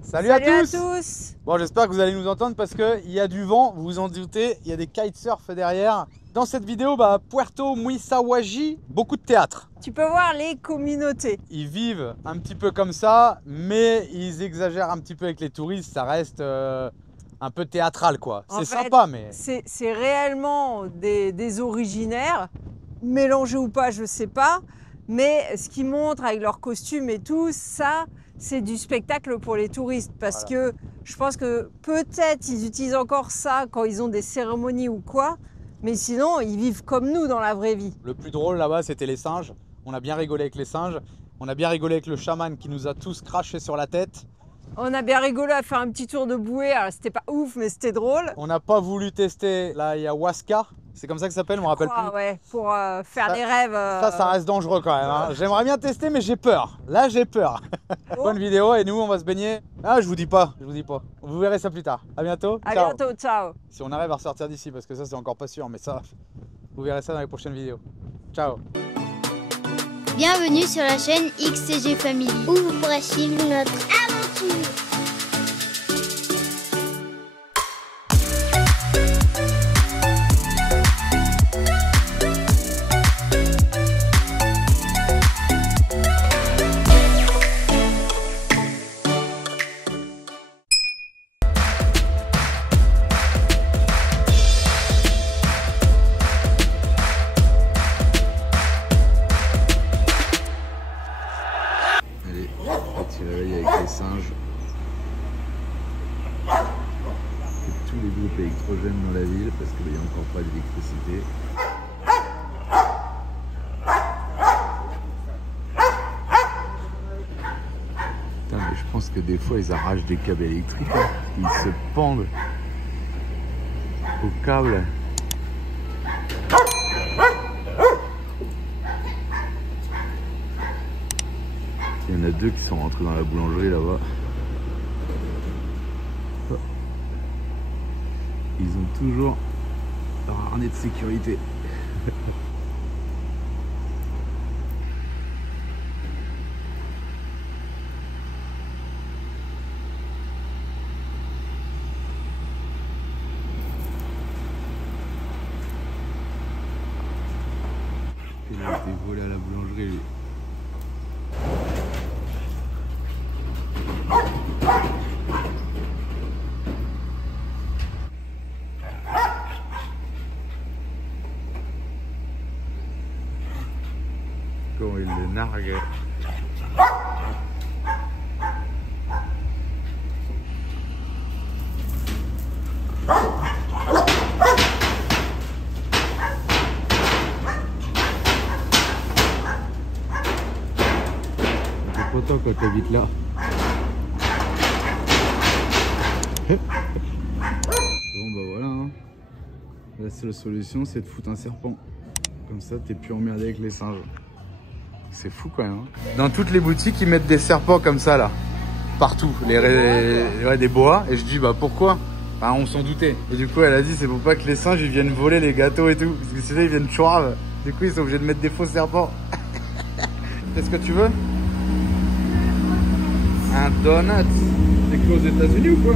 Salut à tous. Bon, j'espère que vous allez nous entendre parce qu'il y a du vent, vous vous en doutez, il y a des kitesurf derrière. Dans cette vidéo, Puerto Muissawaji, beaucoup de théâtre. Tu peux voir les communautés. Ils vivent un petit peu comme ça, mais ils exagèrent un petit peu avec les touristes, ça reste un peu théâtral quoi. C'est sympa, mais... C'est réellement des originaires, mélangés ou pas, je sais pas. Mais ce qu'ils montrent avec leurs costumes et tout, ça, c'est du spectacle pour les touristes. Parce que je pense que peut-être ils utilisent encore ça quand ils ont des cérémonies ou quoi. Mais sinon, ils vivent comme nous dans la vraie vie. Le plus drôle là-bas, c'était les singes. On a bien rigolé avec les singes. On a bien rigolé avec le chaman qui nous a tous craché sur la tête. On a bien rigolé à faire un petit tour de bouée. Alors, c'était pas ouf, mais c'était drôle. On n'a pas voulu tester l'ayahuasca. C'est comme ça que ça s'appelle, je me rappelle plus. Ouais, pour faire des rêves. Ça reste dangereux quand même. Hein. J'aimerais bien tester, mais j'ai peur. Là, j'ai peur. Oh. Bonne vidéo et nous, on va se baigner. Ah, je vous dis pas. Vous verrez ça plus tard. À bientôt. À bientôt, ciao. Si on arrive à ressortir d'ici, parce que ça, c'est encore pas sûr, mais ça, vous verrez ça dans les prochaines vidéos. Ciao. Bienvenue sur la chaîne XCG Family, où vous pourrez suivre notre aventure. Allez, petit réveil avec les singes. Et tous les groupes électrogènes dans la ville parce qu'il n'y a encore pas d'électricité. Putain, mais je pense que des fois ils arrachent des câbles électriques. Hein. Ils se pendent au câble. Il y en a deux qui sont rentrés dans la boulangerie là-bas. Ils ont toujours leur harnais de sécurité. Il a été volé à la boulangerie lui. Comment il le nargue. T'es content quand t'habites là. Bon bah voilà hein. La seule solution c'est de foutre un serpent. Comme ça t'es plus emmerdé avec les singes. C'est fou quand même. Hein. Dans toutes les boutiques, ils mettent des serpents comme ça là. Partout. Des boas. Et je dis pourquoi? Enfin, on s'en doutait. Et du coup elle a dit c'est pour pas que les singes ils viennent voler les gâteaux et tout. Parce que sinon ils viennent chourave. Du coup ils sont obligés de mettre des faux serpents. Qu'est-ce que tu veux? Un donut. C'est que aux États-Unis ou quoi?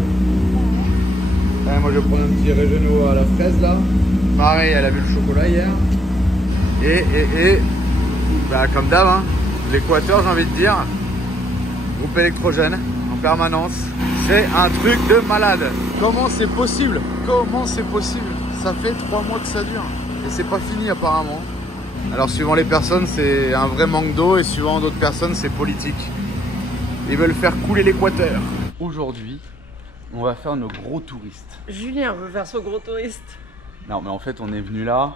Ouais, moi je vais prendre un petit régeno à la fraise là. Pareil, elle a vu le chocolat hier. Et comme d'hab, hein, l'Équateur, j'ai envie de dire, groupe électrogène en permanence. C'est un truc de malade. Comment c'est possible? Comment c'est possible? Ça fait 3 mois que ça dure. Et c'est pas fini apparemment. Alors suivant les personnes, c'est un vrai manque d'eau et suivant d'autres personnes, c'est politique. Ils veulent faire couler l'Équateur. Aujourd'hui, on va faire nos gros touristes. Julien veut faire son gros touriste. Non, mais en fait, on est venu là.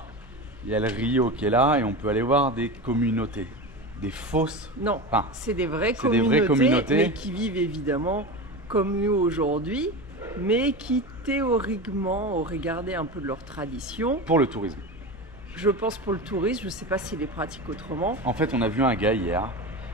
Il y a le Rio qui est là et on peut aller voir des communautés. Des fausses. Non, enfin, c'est des vraies communautés, mais qui vivent évidemment comme nous aujourd'hui, mais qui théoriquement auraient gardé un peu de leur tradition. Pour le tourisme. Je pense pour le tourisme, je ne sais pas s'ils les pratiquent autrement. En fait, on a vu un gars hier.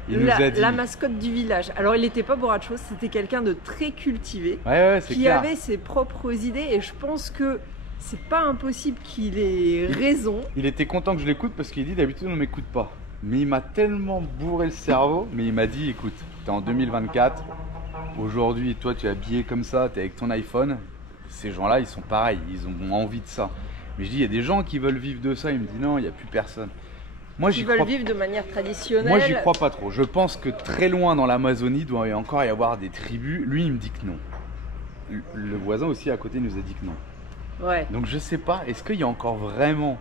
Il nous la, a dit... la mascotte du village. Alors, il n'était pas borracho, c'était quelqu'un de très cultivé, c'est qui clair. avait ses propres idées, et je pense que c'est pas impossible qu'il ait raison. Il était content que je l'écoute parce qu'il dit d'habitude on ne m'écoute pas. Mais il m'a tellement bourré le cerveau, mais il m'a dit écoute, t'es en 2024, aujourd'hui, toi tu es habillé comme ça, tu es avec ton iPhone, ces gens-là ils sont pareils, ils ont envie de ça. Mais je dis, il y a des gens qui veulent vivre de ça, il me dit non, il n'y a plus personne. Moi, Ils veulent vivre de manière traditionnelle. Moi j'y crois pas trop. Je pense que très loin dans l'Amazonie, il doit encore y avoir des tribus. Lui il me dit que non. Le voisin aussi à côté nous a dit que non. Ouais. Donc je sais pas, est-ce qu'il y a encore vraiment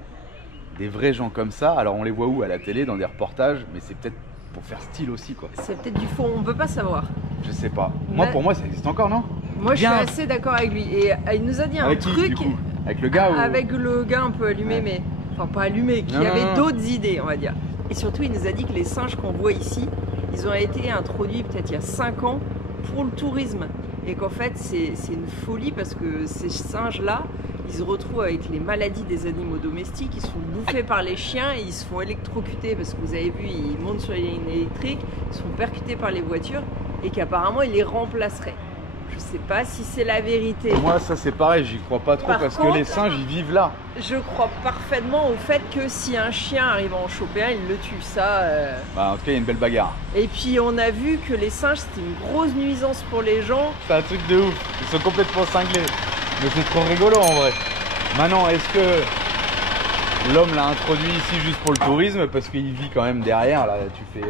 des vrais gens comme ça? Alors on les voit où? À la télé, dans des reportages, mais c'est peut-être pour faire style aussi quoi. C'est peut-être du faux, on peut pas savoir. Je sais pas. Moi pour moi ça existe encore, non? Moi je suis assez d'accord avec lui. Et il nous a dit un avec qui, truc. Du coup avec le gars ou... Avec le gars un peu allumé, mais enfin pas allumé, qui avait d'autres idées on va dire. Et surtout il nous a dit que les singes qu'on voit ici, ils ont été introduits peut-être il y a 5 ans pour le tourisme. Et qu'en fait c'est une folie parce que ces singes-là, ils se retrouvent avec les maladies des animaux domestiques, ils se font bouffer par les chiens et ils se font électrocuter parce que vous avez vu, ils montent sur les lignes électriques, ils se font percuter par les voitures et qu'apparemment ils les remplaceraient. Je sais pas si c'est la vérité. Moi ça c'est pareil, j'y crois pas trop parce que les singes ils vivent là. Je crois parfaitement au fait que si un chien arrive à en choper un, il le tue, ça... Bah, en tout cas il y a une belle bagarre. Et puis on a vu que les singes c'était une grosse nuisance pour les gens. C'est un truc de ouf, ils sont complètement cinglés. Mais c'est trop rigolo en vrai. Maintenant est-ce que l'homme l'a introduit ici juste pour le tourisme parce qu'il vit quand même derrière, là tu fais...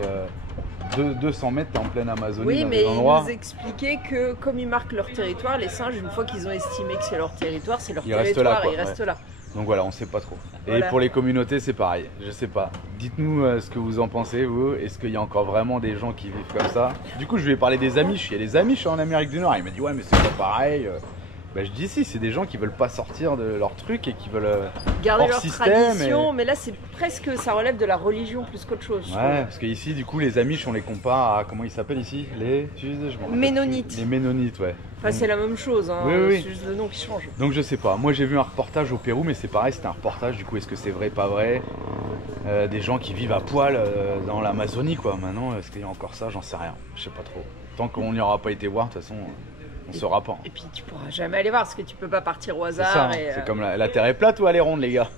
200 mètres, t'es en pleine Amazonie. Oui, dans mais des endroits. il nous expliquait que comme ils marquent leur territoire, les singes, une fois qu'ils ont estimé que c'est leur territoire, c'est leur territoire et ils restent là. Donc voilà, on sait pas trop. Voilà. Et pour les communautés, c'est pareil. Je sais pas. Dites-nous ce que vous en pensez, vous. Est-ce qu'il y a encore vraiment des gens qui vivent comme ça? Du coup, je lui ai parlé des Amish. Il y a des Amish en Amérique du Nord. Il m'a dit, ouais, mais c'est pas pareil. Bah, je dis si, c'est des gens qui veulent pas sortir de leur truc et qui veulent garder leur tradition, mais là c'est presque, ça relève de la religion plus qu'autre chose. Ouais, parce qu'ici du coup les Amish on les compare à, comment ils s'appellent ici? Les Ménonites. Les Ménonites, ouais. Enfin c'est la même chose, hein. Oui. C'est juste le nom qui change. Donc je sais pas, moi j'ai vu un reportage au Pérou, mais c'est pareil, c'était un reportage, du coup est-ce que c'est vrai, pas vrai? Des gens qui vivent à poil dans l'Amazonie quoi, maintenant est-ce qu'il y a encore ça? J'en sais rien, je sais pas trop. Tant qu'on n'y aura pas été voir, de toute façon... On ne saura pas. Et puis tu pourras jamais aller voir parce que tu peux pas partir au hasard. C'est ça, c'est comme la Terre est plate ou elle est ronde les gars?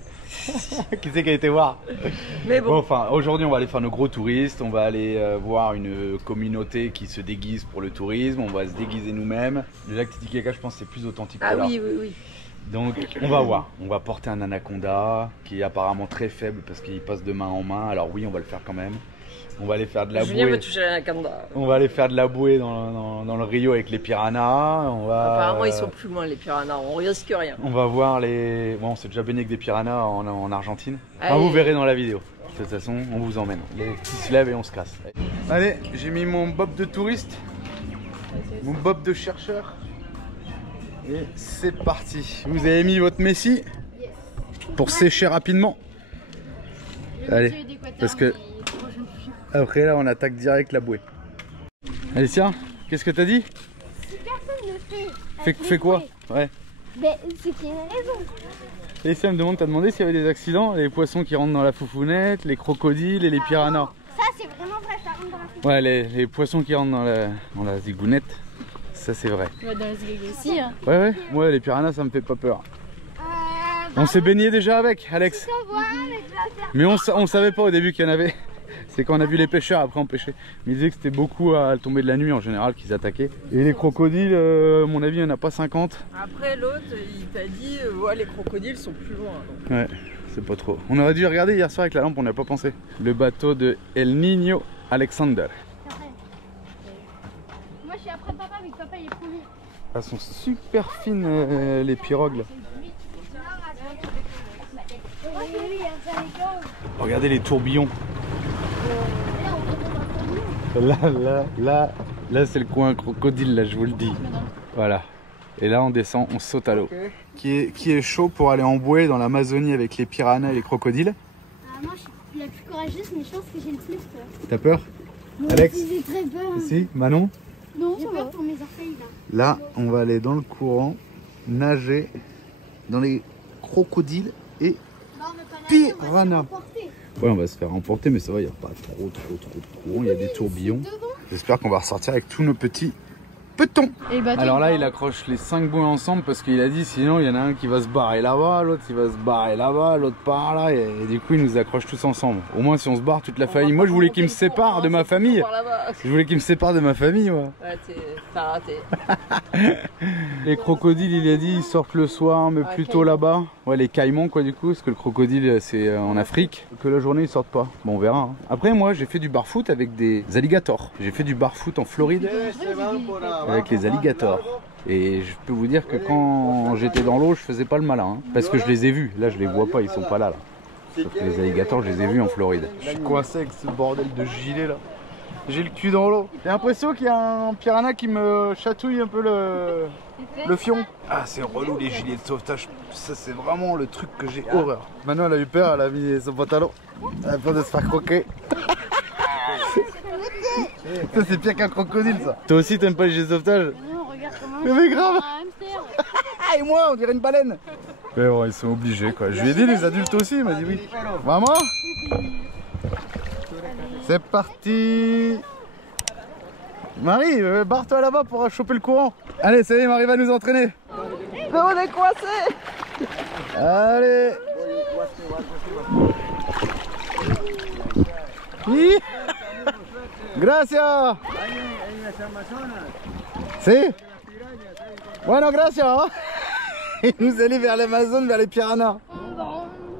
Qui c'est qui a été voir? Mais bon. Enfin, aujourd'hui on va aller faire nos gros touristes, on va aller voir une communauté qui se déguise pour le tourisme, on va se déguiser nous-mêmes. Le lac Titicaca je pense c'est plus authentique que là. Oui. Donc on va voir, on va porter un anaconda qui est apparemment très faible parce qu'il passe de main en main, alors oui on va le faire quand même. On va aller faire de la bouée. Julien veut toucher l'anaconda. On va aller faire de la bouée dans le Rio avec les piranhas. Apparemment ils sont plus loin les piranhas, on risque rien. On va voir les... Bon, on s'est déjà baigné avec des piranhas en Argentine. Enfin, vous verrez dans la vidéo. De toute façon, on vous emmène. Les petits se lèvent et on se casse. Allez, j'ai mis mon bob de touriste. Mon bob de chercheur. Et c'est parti. Vous avez mis votre Messi pour sécher rapidement. Allez, parce que... Après là on attaque direct la bouée. Alicia, qu'est-ce que t'as dit? Si personne ne Fais quoi? Ouais. Ben, c'est qu'il y a une raison. Alicia me demande, t'as demandé s'il y avait des accidents? Les poissons qui rentrent dans la foufounette, les crocodiles et les piranhas. Ça c'est vraiment vrai, ça rentre dans la foufounette. Ouais, les poissons qui rentrent dans la zigounette, ça c'est vrai. Ouais, dans la zigounette aussi. Hein. Ouais, les piranhas ça me fait pas peur. On s'est baigné déjà avec, Alex. Mais on savait pas au début qu'il y en avait. C'est quand on a vu les pêcheurs, après on pêchait. Mais ils disaient que c'était beaucoup à tomber de la nuit en général qu'ils attaquaient. Et les crocodiles, à mon avis, il n'y en a pas 50. Après l'autre, il t'a dit, ouais, les crocodiles sont plus loin. Donc. Ouais, c'est pas trop. On aurait dû regarder hier soir avec la lampe, on n'y a pas pensé. Le bateau de El Niño Alexander. Moi je suis après papa, mais papa il est premier. Elles sont super fines les pirogues là. Regardez les tourbillons. Là c'est le coin crocodile là, je vous le dis. Voilà. Et là on descend, on saute à l'eau. Okay. Qui est chaud pour aller en bouée dans l'Amazonie avec les piranhas et les crocodiles? Moi je suis la plus courageuse, mais je pense que j'ai le plus peur. T'as peur? Moi Alex? J'ai très peur. Si, Manon? Non, j'ai peur pour mes orteils là. Là on va aller dans le courant, nager dans les crocodiles et piranhas. Ouais, on va se faire emporter, mais ça va, il n'y a pas trop de courant, il y a des tourbillons. J'espère qu'on va ressortir avec tous nos petits peu de thon. Et le bateau, Alors là, il accroche les 5 bouées ensemble parce qu'il a dit sinon il y en a un qui va se barrer là-bas, l'autre il va se barrer là-bas, l'autre par là, et du coup il nous accroche tous ensemble. Au moins si on se barre toute la famille. Moi je voulais qu'il me sépare de ma famille. Je voulais qu'il me sépare de ma famille, moi. Ouais, t'as raté. Les crocodiles, il a dit, ils sortent le soir, mais plutôt là-bas. Ouais, les caïmans quoi du coup, parce que le crocodile c'est en Afrique. Que la journée ils sortent pas. Bon, on verra. Hein. Après moi j'ai fait du bar-foot avec des alligators. J'ai fait du bar-foot en Floride avec les alligators. Et je peux vous dire que quand j'étais dans l'eau, je faisais pas le malin. Hein, parce que je les ai vus. Là, je les vois pas, ils sont pas là. Sauf que les alligators, je les ai vus en Floride. Je suis coincé avec ce bordel de gilet là. J'ai le cul dans l'eau. J'ai l'impression qu'il y a un piranha qui me chatouille un peu le fion. Ah, c'est relou les gilets de sauvetage. Ça, c'est vraiment le truc que j'ai horreur. Manon, elle a eu peur, elle a mis son pantalon. Elle a peur de se faire croquer. Ça, c'est pire qu'un crocodile, ça. Toi aussi, t'aimes pas les gilets de sauvetage? Non, regarde comment Mais grave. un hamster. Et moi, on dirait une baleine. Mais bon, ils sont obligés, quoi. Je lui ai dit, les adultes aussi, il m'a dit oui. Vraiment? C'est parti. Marie, barre-toi là-bas pour choper le courant. Allez, ça y est, Marie va nous entraîner. Mais on est coincés. Allez. Gracias. Si. Bueno, gracias. Il nous allait vers l'Amazon, vers les piranhas.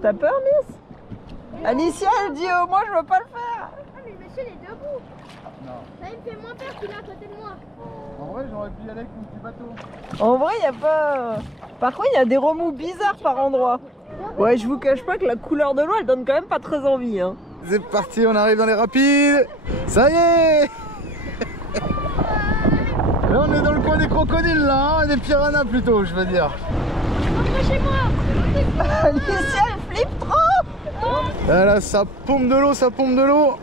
T'as peur, Miss? Alicia, elle dit au moins je veux pas le faire. Ah, mais le monsieur il est debout. Non. Là, il me fait moins peur qu'il est à côté de moi. En vrai, j'aurais pu y aller avec mon petit bateau. En vrai, il y a pas. Par contre, il y a des remous bizarres par endroits. Ouais, je vous cache pas que la couleur de l'eau, elle donne quand même pas très envie. Hein. C'est parti, on arrive dans les rapides. Ça y est. Là, on est dans le coin des crocodiles, là, hein, des piranhas plutôt, je veux dire. Rentre chez moi. Alicia, elle flippe trop. Ah là, ça pompe de l'eau, ça pompe de l'eau.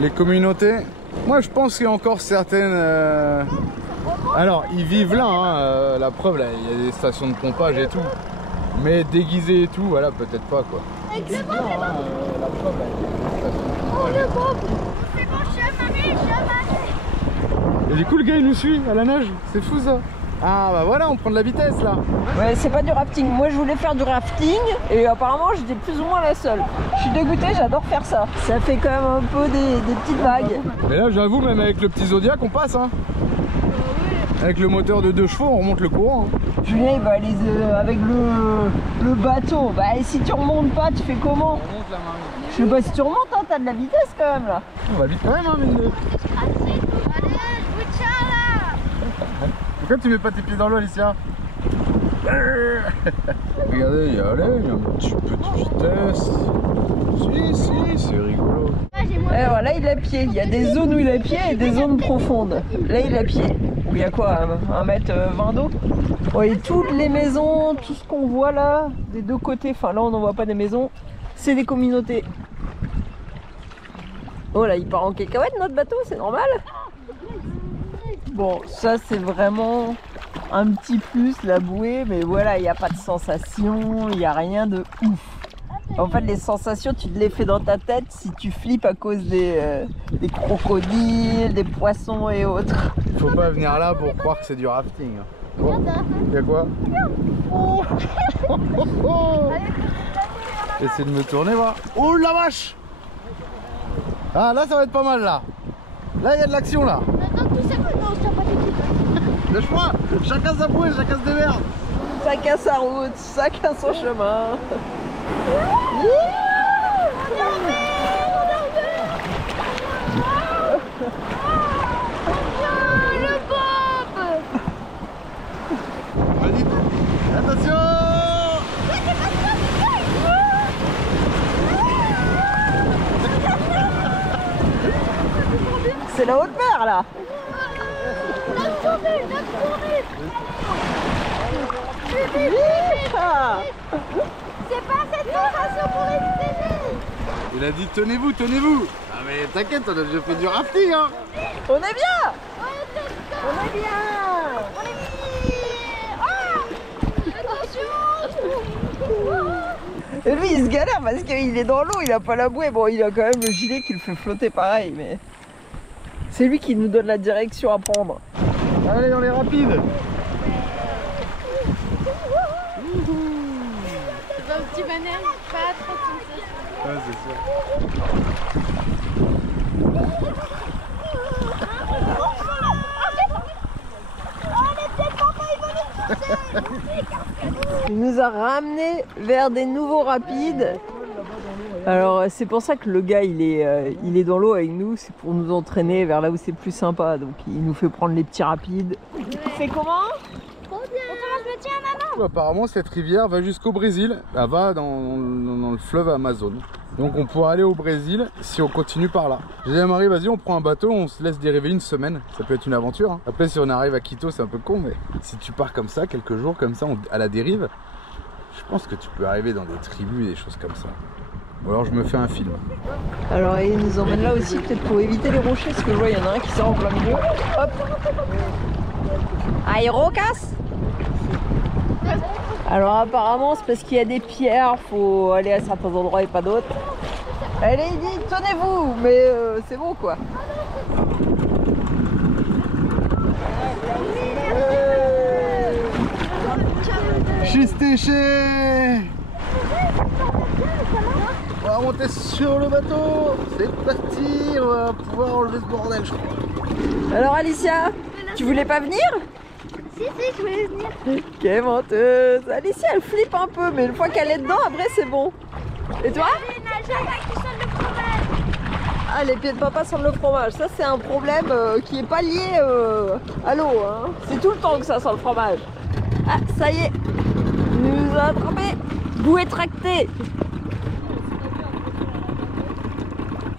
Les communautés. Moi, je pense qu'il y a encore certaines... Alors, ils vivent là, hein, la preuve, là, il y a des stations de pompage et tout. Mais déguisés et tout, voilà, peut-être pas, quoi. Avec le bob, La preuve, là, il y a des stations de oh pompage. le bob. C'est bon, je suis avalé. Et du coup, le gars, il nous suit à la nage. C'est fou, ça. Ah, bah voilà, on prend de la vitesse, là. Ouais, c'est pas du rafting. Moi, je voulais faire du rafting et apparemment, j'étais plus ou moins la seule. Je suis dégoûtée, j'adore faire ça. Ça fait quand même un peu des petites vagues. Mais là, j'avoue, même avec le petit Zodiac, on passe, hein. Avec le moteur de 2 chevaux, on remonte le courant. Hein. Julien, il va aller avec le bateau. Bah, et si tu remontes pas, tu fais comment? On remonte la marine. Je sais pas si tu remontes, hein, t'as de la vitesse quand même là. On va vite quand même, hein, mine de. Allez, Bouchala. Pourquoi tu mets pas tes pieds dans l'eau, Alicia? Regardez, il y a un petit peu de vitesse. Si, c'est rigolo. Et voilà, il a pied. Il y a des zones où il a pied et des zones profondes. Là, il a pied. Où il y a quoi, 1m20 d'eau? Ouais, et toutes les maisons, tout ce qu'on voit là, des deux côtés, enfin là on n'en voit pas des maisons, c'est des communautés. Oh là, il part en cacahuète notre bateau, c'est normal. Bon, ça c'est vraiment un petit plus, la bouée, mais voilà, il n'y a pas de sensation, il n'y a rien de ouf. En fait, les sensations, tu te les fais dans ta tête si tu flippes à cause des crocodiles, des poissons et autres. Faut pas venir là pour croire que c'est du rafting. Oh, y a quoi? Oh. Essaye de me tourner, va. Oh la vache! Ah là, ça va être pas mal là. Là, il y a de l'action là. Attends, tout ça, non, je t'en pas dit. Lâche-moi! Chacun sa bouée, chacun se démerde. Chacun sa route, chacun son chemin. Le bob. Vas-y, attention! C'est la haute mer là. C'est pas cette sensation pour les Il a dit tenez-vous, tenez-vous. Ah mais t'inquiète, on a déjà fait du rafting hein. On est bien. On est bien. On est bien. Attention. Et lui il se galère parce qu'il est dans l'eau, il a pas la bouée. Bon, il a quand même le gilet qui le fait flotter pareil, mais C'est lui qui nous donne la direction à prendre. Allez dans les rapides. Dans le petit banane, pas trop sensation. Ouais, c'est sûr. Il nous a ramené vers des nouveaux rapides. Alors c'est pour ça que le gars il est dans l'eau avec nous, c'est pour nous entraîner vers là où c'est plus sympa. Donc il nous fait prendre les petits rapides. C'est comment? Trop bien. Je me tiens à maman. Apparemment cette rivière va jusqu'au Brésil. Elle va dans le fleuve Amazon. Donc on pourra aller au Brésil si on continue par là. J'ai dit à Marie, vas-y on prend un bateau, on se laisse dériver une semaine. Ça peut être une aventure. Après si on arrive à Quito c'est un peu con, mais si tu pars comme ça, quelques jours comme ça à la dérive, je pense que tu peux arriver dans des tribus et des choses comme ça. Ou alors je me fais un film. Alors il nous emmène là aussi peut-être pour éviter les rochers, parce que je vois il y en a un qui sort en plein milieu. Hop. Aérocas. Alors apparemment c'est parce qu'il y a des pierres, faut aller à certains endroits et pas d'autres. Allez il dit tenez-vous, mais c'est bon quoi. Chistéché. On va monter sur le bateau. C'est parti, on va pouvoir enlever ce bordel je crois. Alors Alicia, tu voulais pas venir? Si, je voulais venir. Quelle menteuse. Alicia elle flippe un peu, mais une fois qu'elle est dedans, après c'est bon. Et toi? Ah, les pieds de papa sentent le fromage. Ça c'est un problème qui est pas lié à l'eau. Hein. C'est tout le temps que ça sent le fromage. Ah, ça y est. Il nous a attrapé. Bouée tractée.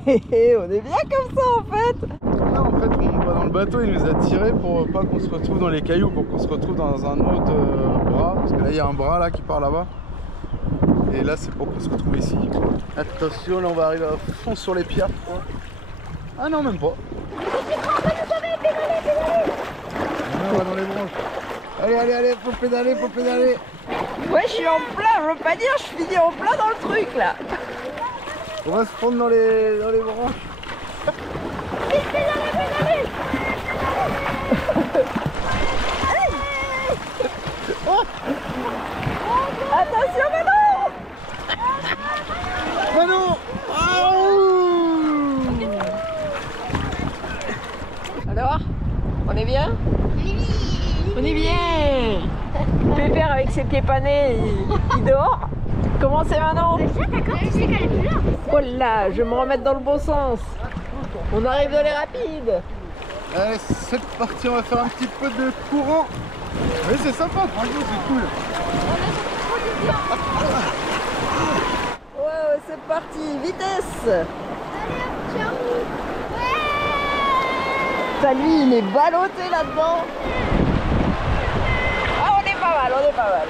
On est bien comme ça en fait. Là en fait on va dans le bateau, il nous a tiré pour pas qu'on se retrouve dans les cailloux, pour qu'on se retrouve dans un autre bras. Parce que là il y a un bras là qui part là-bas. Et là c'est pour qu'on se retrouve ici. Attention, là on va arriver à fond sur les pierres. Ah non même pas. On va dans les branches. Allez, faut pédaler. Ouais je suis en plein, je veux pas dire, je finis en plein dans le truc là. On va se prendre dans les branches. Attention Manon. Manon. Alors, on est bien? On est bien. Pépère avec ses pieds panés, il dort. Comment c'est Manon? D'accord, tu sais qu'elle est plus là. Oh là, je vais me remettre dans le bon sens. On arrive dans les rapides. Allez, c'est parti, on va faire un petit peu de courant. Oui, c'est sympa, franchement, c'est cool. Ouais, c'est parti, vitesse. Ça lui, il est ballotté là-dedans. Ah, on est pas mal.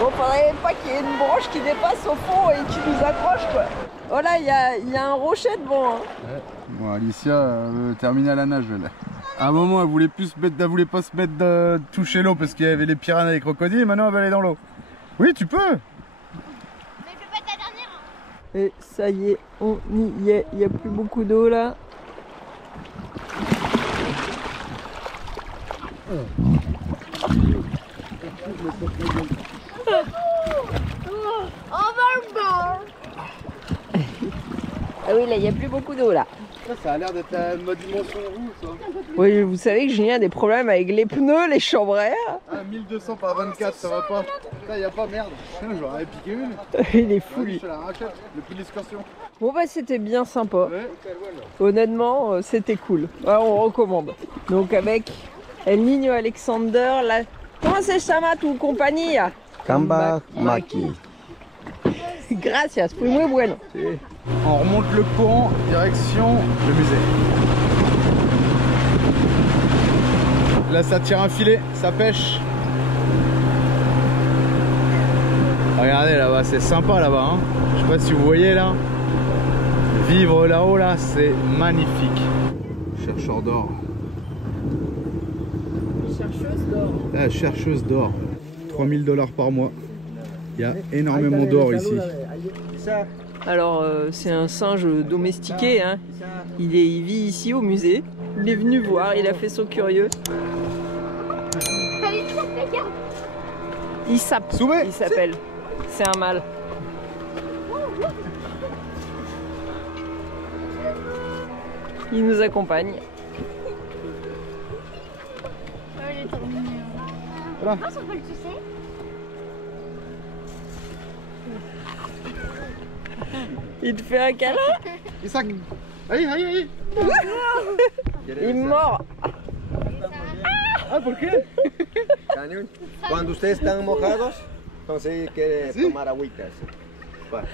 Bon, faudrait pas qu'il y ait une branche qui dépasse au fond et qui nous accroche quoi. Oh là, il y a un rocher devant. Hein. Ouais. Bon, Alicia terminée à la nage. Elle. À un moment, elle voulait voulait pas se mettre toucher l'eau parce qu'il y avait les piranhas et les crocodiles. Et maintenant, elle va aller dans l'eau. Oui, tu peux. Mais je peux pas être la dernière. Et ça y est, on y est. Il n'y a plus beaucoup d'eau là. Ah oui, là, il n'y a plus beaucoup d'eau là. Ça a l'air d'être la mode dimension rouge, ça. Oui, vous savez que Julien a des problèmes avec les pneus, les chambres à air. Ah, 1200 par 24, ça va pas. Là, y a pas merde. J'aurais piqué une. Il est fou. Je te la rachète, le prix d'excursion. Bon bah c'était bien sympa. Ouais. Honnêtement, c'était cool. Ouais, on recommande. Donc avec El Niño Alexander, la... comment se llama tu compañía? Camba Maki. Gracias, fue muy bueno. On remonte le courant, direction le musée. Là ça tire un filet, ça pêche. Regardez là-bas, c'est sympa là-bas. Hein. Je sais pas si vous voyez là. Vivre là-haut là, c'est magnifique. Chercheur d'or. Chercheuse d'or. Chercheuse d'or. 3000 $ par mois. Il y a énormément d'or ici. Alors c'est un singe domestiqué, hein. Il vit ici au musée. Il est venu voir, il a fait son curieux. Il s'appelle. C'est un mâle. Il nous accompagne. Voilà. Comment on peut le toucher? Il te fait un câlin? Isaac, ahí, ahí, ahí. Il mord. Ah, ¿por qué? Cuando ustedes están mojados, entonces quiere tomar agüitas. Bueno,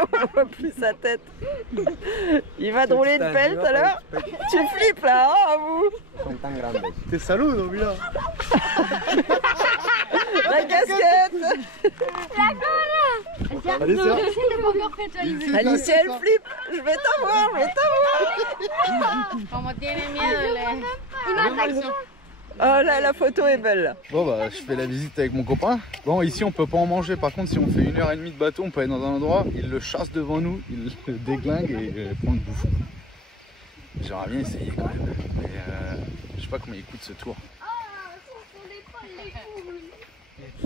On voit plus sa tête. Il va drôler une pelle tout à l'heure. Tu flippes là, hein, vous? son tan grandes. Te saludo, mira. La casquette. Allez, ça. Alicia, elle flippe. Je vais t'avoir, Como tiene miedo, Oh là, la photo est belle là. Bon bah je fais la visite avec mon copain. Bon ici on peut pas en manger, par contre si on fait 1h30 de bateau on peut aller dans un endroit, il le chasse devant nous, il le déglingue et prend le bouffe. J'aimerais bien essayer quand même, mais je sais pas combien il coûte ce tour.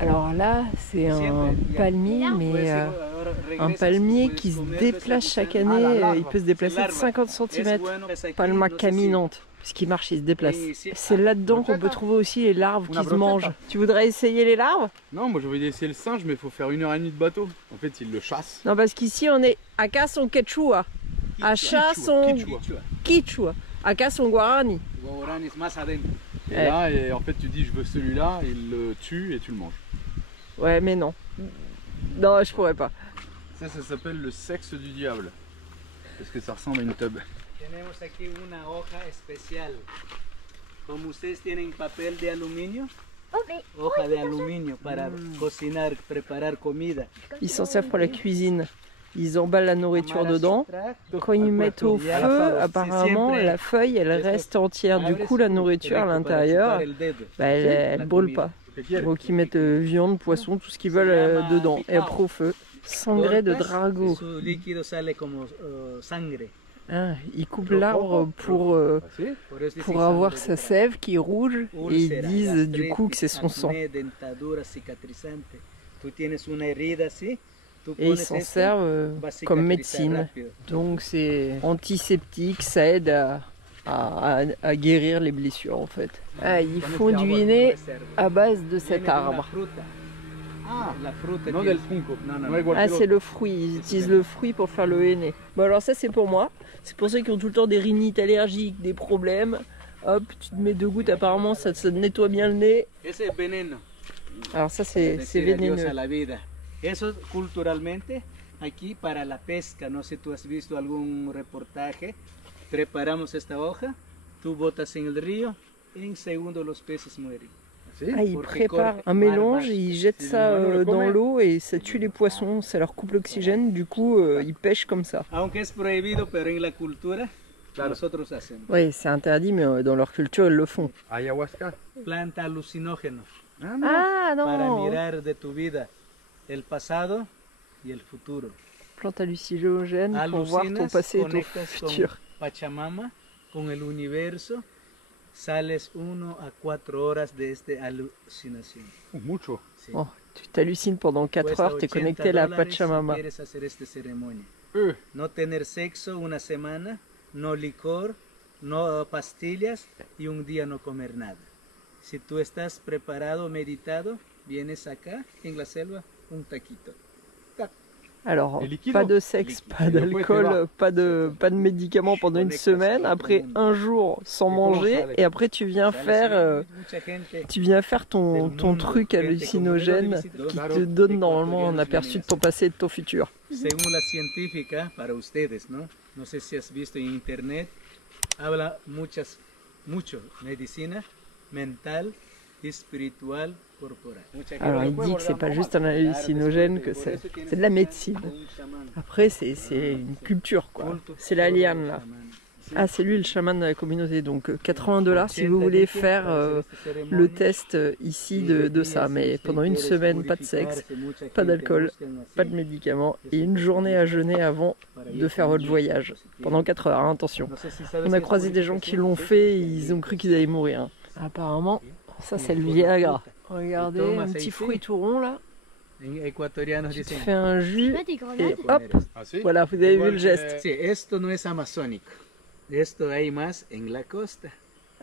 Alors là, c'est un palmier, mais un palmier qui se déplace chaque année. Il peut se déplacer de 50 cm. Palma caminante, puisqu'il marche, il se déplace. C'est là-dedans qu'on peut trouver aussi les larves qui se mangent. Tu voudrais essayer les larves? Non, moi je voulais essayer le singe, mais il faut faire 1h30 de bateau. En fait, il le chasse. Non, parce qu'ici on est acá son quechua, acá son quichua, acá son guarani. Et là, et en fait, tu dis je veux celui-là, il le tue et tu le manges. Ouais, mais non. Non, je pourrais pas. Ça s'appelle le sexe du diable. Parce que ça ressemble à une tub. Tenemos aquí una hoja especial. Como ustedes tienen papel de aluminio, hoja de aluminio para cocinar, preparar comida. Ils s'en servent pour la cuisine. Ils emballent la nourriture dedans. Quand ils mettent au feu, apparemment, la feuille, elle reste entière. Du coup, la nourriture à l'intérieur, bah, elle brûle pas. Donc ils mettent viande, poisson, tout ce qu'ils veulent dedans. Et après au feu. Sangre de drago. Ah, ils coupent l'arbre pour avoir sa sève qui est rouge. Et ils disent du coup que c'est son sang. Et ils s'en servent comme médecine. Donc c'est antiseptique, ça aide à guérir les blessures en fait. Ah, ils font du henné à base de cet arbre. Ah, c'est le fruit, ils utilisent le fruit pour faire le henné. Bon alors ça c'est pour moi, c'est pour ceux qui ont tout le temps des rhinites allergiques, des problèmes. Hop, tu te mets 2 gouttes, apparemment ça nettoie bien le nez. Alors ça c'est vénéneux. Eso culturalmente aquí para la pesca, no sé, tú has visto algún reportaje, preparamos esta hoja, tú botas en el río, en segundo los peces mueren. Ah, ils préparent un mélange, ils jettent ça dans l'eau et ça tue les poissons, ça leur coupe l'oxygène, du coup ils pêchent comme ça. Aunque es prohibido, pero en la cultura nosotros hacemos. Oui, c'est interdit, mais dans leur culture ils le font. Ayahuasca. Planta alucinógeno. Ah non. Para mirar de tu vida el pasado y el futuro. Plante hallucinogène pour voir ton passé et ton futur. Pachamama, con el universo, sales 1 a 4 horas de esta alucinación. Mucho. Sí. Oh, tu t'hallucines pendant 4 heures, tu es connecté à la Pachamama. Si quieres hacer esta ceremonia. No tener sexo una semana, no licor, no pastillas y un día no comer nada. Si tú estás preparado, meditado, vienes acá en la selva, un taquito. Alors, pas de sexe, pas d'alcool, pas de médicaments pendant une semaine, après un jour sans manger, et après tu viens faire ton truc hallucinogène qui te donne normalement un aperçu de ton passé et de ton futur. Según la científica, para ustedes, ¿no? No sé si has visto en internet, habla mucho medicina mental y espiritual. Alors il dit que c'est pas juste un hallucinogène, que c'est de la médecine. Après c'est une culture quoi. C'est la liane là. Ah, c'est lui le chaman de la communauté, donc $80 si vous voulez faire le test ici de ça. Mais pendant une semaine, pas de sexe, pas d'alcool, pas de médicaments et une journée à jeûner avant de faire votre voyage. Pendant 4 heures, hein, attention. On a croisé des gens qui l'ont fait et ils ont cru qu'ils allaient mourir. Hein. Apparemment, ça c'est le Viagra. Regardez, un petit fruit tout rond là. Tu te fais un jus et hop, voilà, vous avez vu le geste. Sí, esto no es amazónico. Esto hay más en la costa.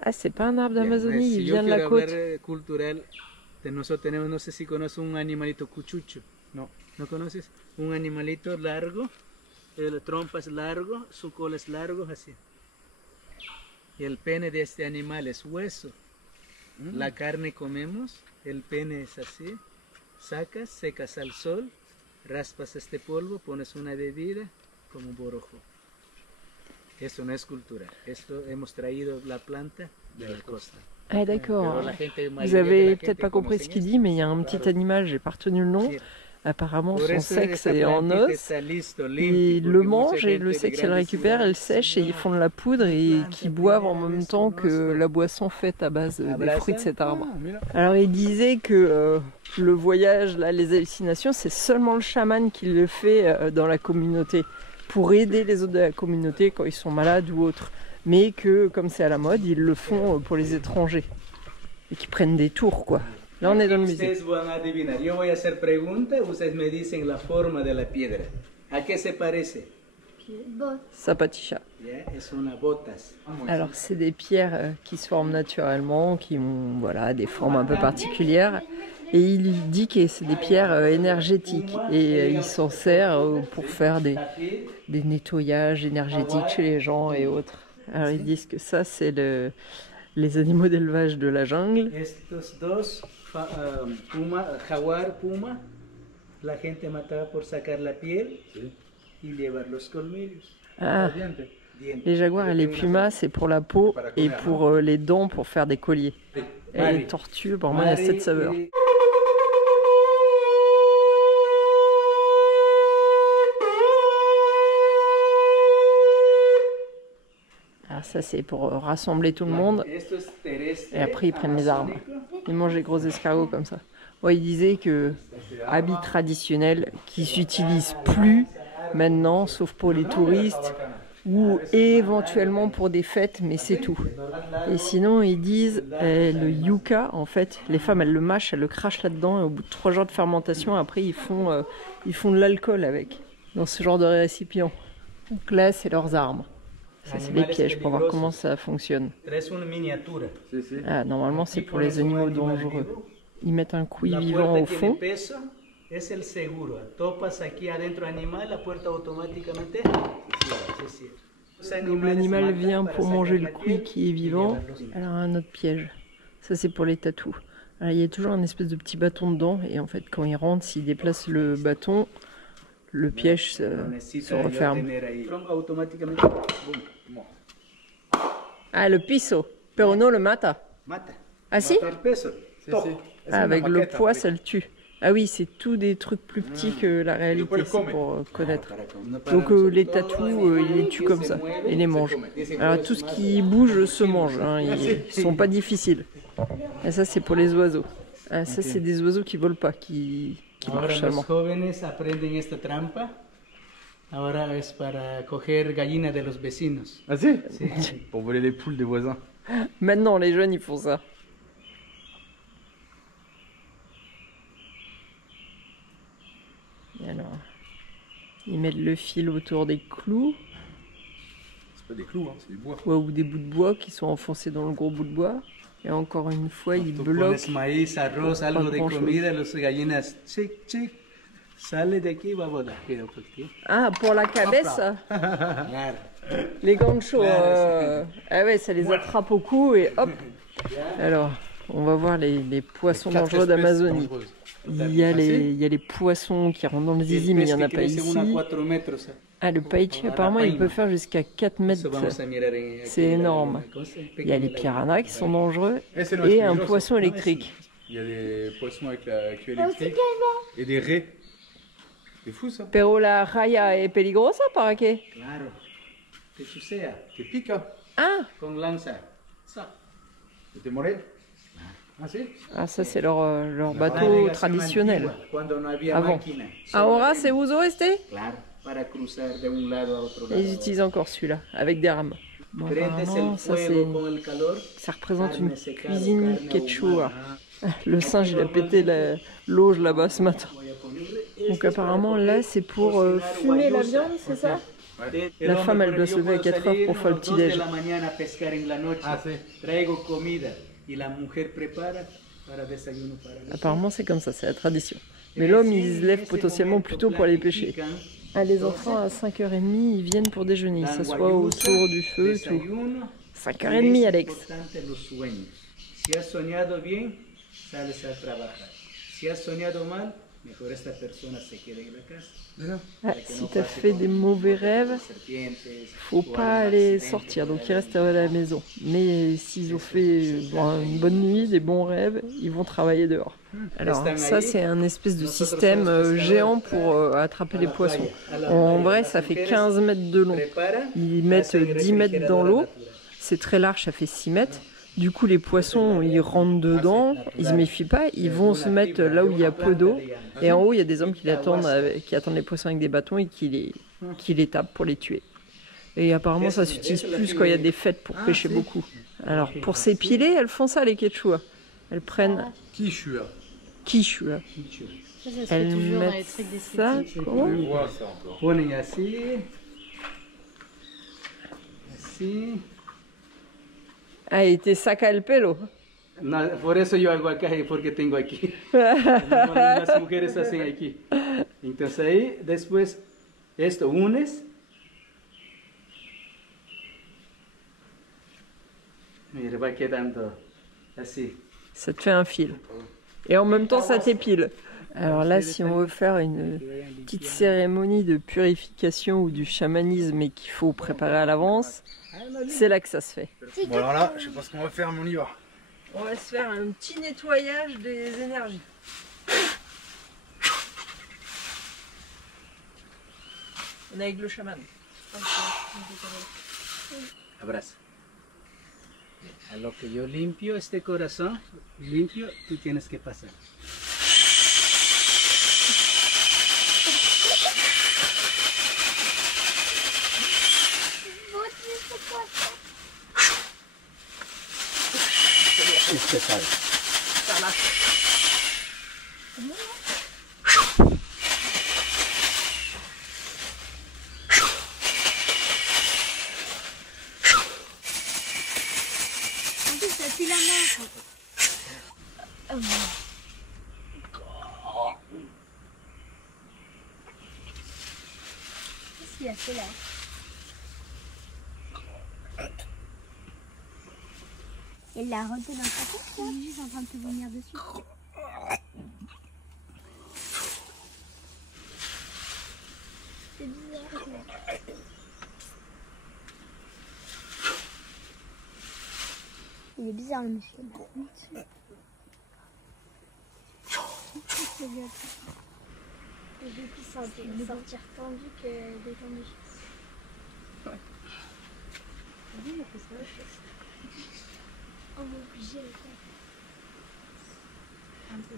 Ah, c'est pas un arbre d'Amazonie, il vient de la côte. Cultural, nosotros tenemos, no sé si conoces un animalito cuchucho. No. ¿No conoces? Un animalito largo, la trompa es largo, su cola es largo, así. Y el pene de este animal es hueso. La carne comemos, el pene es así. Sacas, secas al sol, raspas este polvo, pones una bebida como un borojo. Esto no es cultural. Esto hemos traído la planta de la costa. Ah d'accord. Vous avez peut-être pas compris ce qu'il dit, mais il y a un petit animal, j'ai pas retenu le nom. Apparemment son sexe est en os, ils le mangent et le sexe ils le récupèrent, ils le sèchent et ils font de la poudre et qui boivent en même temps que la boisson faite à base des fruits de cet arbre. Alors il disait que le voyage, là, les hallucinations, c'est seulement le chaman qui le fait dans la communauté pour aider les autres de la communauté quand ils sont malades ou autres, mais que comme c'est à la mode, ils le font pour les étrangers et qui prennent des tours quoi. Là, on est dans le musée. Ustedes van a adivinar. Yo voy a hacer preguntas, ustedes me dicen la forma de la piedra. ¿A qué se parece? Sapatisha. Yeah, es una botas. Alors, c'est des pierres qui se forment naturellement, qui ont voilà, des formes un peu particulières. Et il dit que c'est des pierres énergétiques. Et il s'en sert pour faire des nettoyages énergétiques chez les gens et autres. Alors, ils disent que ça, c'est les animaux d'élevage de la jungle. Estos dos, puma, jaguar, puma, la gente mataba por sacar la piel y llevar los colmillos. Ah, les jaguars et les pumas, c'est pour la peau et pour les dents pour faire des colliers. Et les tortues, pour moi, il y a 7 saveurs. Alors ça, c'est pour rassembler tout le monde. Et après, ils prennent les arbres. Ils mangent les gros escargots comme ça. Ouais, il disait que habit traditionnel qui s'utilise plus maintenant, sauf pour les touristes ou éventuellement pour des fêtes, mais c'est tout. Et sinon, ils disent le yucca, en fait, les femmes, elles le mâchent, elles le crachent là-dedans, et au bout de 3 jours de fermentation, après, ils font de l'alcool avec, dans ce genre de récipient. Donc là, c'est leurs armes. Ça, c'est des pièges pour voir comment ça fonctionne. Ah, normalement, c'est pour les animaux dangereux. Ils mettent un couille vivant au fond. Es el seguro. Topas aquí adentro animal, la puerta automáticamente se cierra. Donc l'animal vient pour manger le couille qui est vivant. Alors un autre piège. Ça c'est pour les tatous. Alors il y a toujours un espèce de petit bâton dedans et en fait quand il rentre, s'il déplace le bâton, le piège se referme. Ah le piso. Pero no le mata. Ah si? Ah, avec le poids ça le tue. Ah oui, c'est tout des trucs plus petits que la réalité, c'est pour connaître. Donc les tatous, ils les tuent comme ça, ils les mangent. Alors tout ce qui bouge se mange, hein, ils sont pas difficiles. Et ça c'est pour les oiseaux. Ah, ça c'est des oiseaux qui volent pas, qui marchent seulement. Ahora es para coger gallinas de los vecinos. Ah si? Pour voler les poules des voisins. Maintenant les jeunes ils font ça. Alors, ils mettent le fil autour des clous. C'est pas des clous, hein, c'est du bois. Ouais, ou des bouts de bois qui sont enfoncés dans le gros bout de bois. Et encore une fois, ils bloquent. Maíz, arroz, algo de comida, los gallinas, chic, chic, sale de aquí, va a volar. Ah, pour la cabeza. Les ganchos, ah ouais, ça les attrape au cou et hop. Alors, on va voir les poissons dangereux d'Amazonie. Il y a les poissons qui rentrent dans le zizi, mais il n'y en a pas ici. Ah, le paichi, apparemment, il peut faire jusqu'à 4 mètres. C'est énorme. Il y a les piranhas qui sont dangereux et un poisson électrique. Il y a des poissons avec la queue électrique et des raies. C'est fou ça. Pero la raya est peligrosa, ¿para qué? te chusea, Que pica. Ah, con lanza. Ça. Que te muerde. Ah, si. ah ça c'est leur La bateau navegación traditionnel. antigua, cuando no había Avant. máquina. Ahora c'est uso este? Claro, para cruzar de un lado a otro Et ils lado. utilisent encore celui-là, avec des rames. Bon, Prendes apparemment, el ça, fuego con el calor. ça représente une carne secada, cuisine carne quechua. ahumada. Le singe, il a pété l'auge là-bas ce matin. Voy a ponerle Donc apparemment là c'est pour fumer la viande, c'est ça? La femme elle doit se lever à 4 heures pour faire le petit déj. Ah, si. Traigo comida y la mujer prepara para desayuno para los Apparemment c'est comme ça, c'est la tradition. Mais l'homme il se lève potentiellement plus tôt pour aller pêcher. Ah, les enfants à 5h30 ils viennent pour déjeuner, ils s'assoient autour du feu et tout. 5h30 Alex. Si has soñado bien, sales a trabajar. Si has soñado mal, mejor esta persona se quede en la casa. Ah, si t'as fait des mauvais rêves, faut pas aller sortir, donc ils restent à la maison. Mais s'ils ont fait une bonne nuit, des bons rêves, ils vont travailler dehors. Alors ça c'est un espèce de système géant pour attraper les poissons. En vrai ça fait 15 mètres de long. Ils mettent 10 mètres dans l'eau, c'est très large, ça fait 6 mètres. Du coup les poissons ils rentrent dedans, ils se méfient pas, ils vont se mettre là où il y a peu d'eau. Et en haut il y a des hommes qui attendent les poissons avec des bâtons et qui les tapent pour les tuer. Et apparemment ça s'utilise plus quand il y a des fêtes pour pêcher beaucoup. Alors pour s'épiler, elles font ça les quechua. Elles prennent Quichua. quichua. Elles mettent ça comment? Je vois ça encore. Ponen así. Así. Ah, y te saca el pelo. No, por eso yo hago acá y porque tengo aquí. Las mujeres hacen aquí. Entonces ahí, después, esto unes. Mira, va quedando así. Ça te fait un fil. Et en même temps, ça t'épile. Alors là, si on veut faire une petite cérémonie de purification ou du chamanisme et qu'il faut préparer à l'avance, c'est là que ça se fait. Bon, alors là, je sais pas ce qu'on va faire, mais on y va. On va se faire un petit nettoyage des énergies. On est avec le chaman. Abraza. A lo que yo limpio este corazón, limpio, tú tienes que pasar. Es pesado. En plus, ça pue la main. Qu'est-ce qu'il a fait là? Il l'a rentré dans sa tête, quoi. Il est juste en train de te vomir dessus. C'est bizarre. Il est bizarre le monsieur. Les deux qui sentent sortir tendu que détendu. Ouais. On est obligé de le faire. Un peu.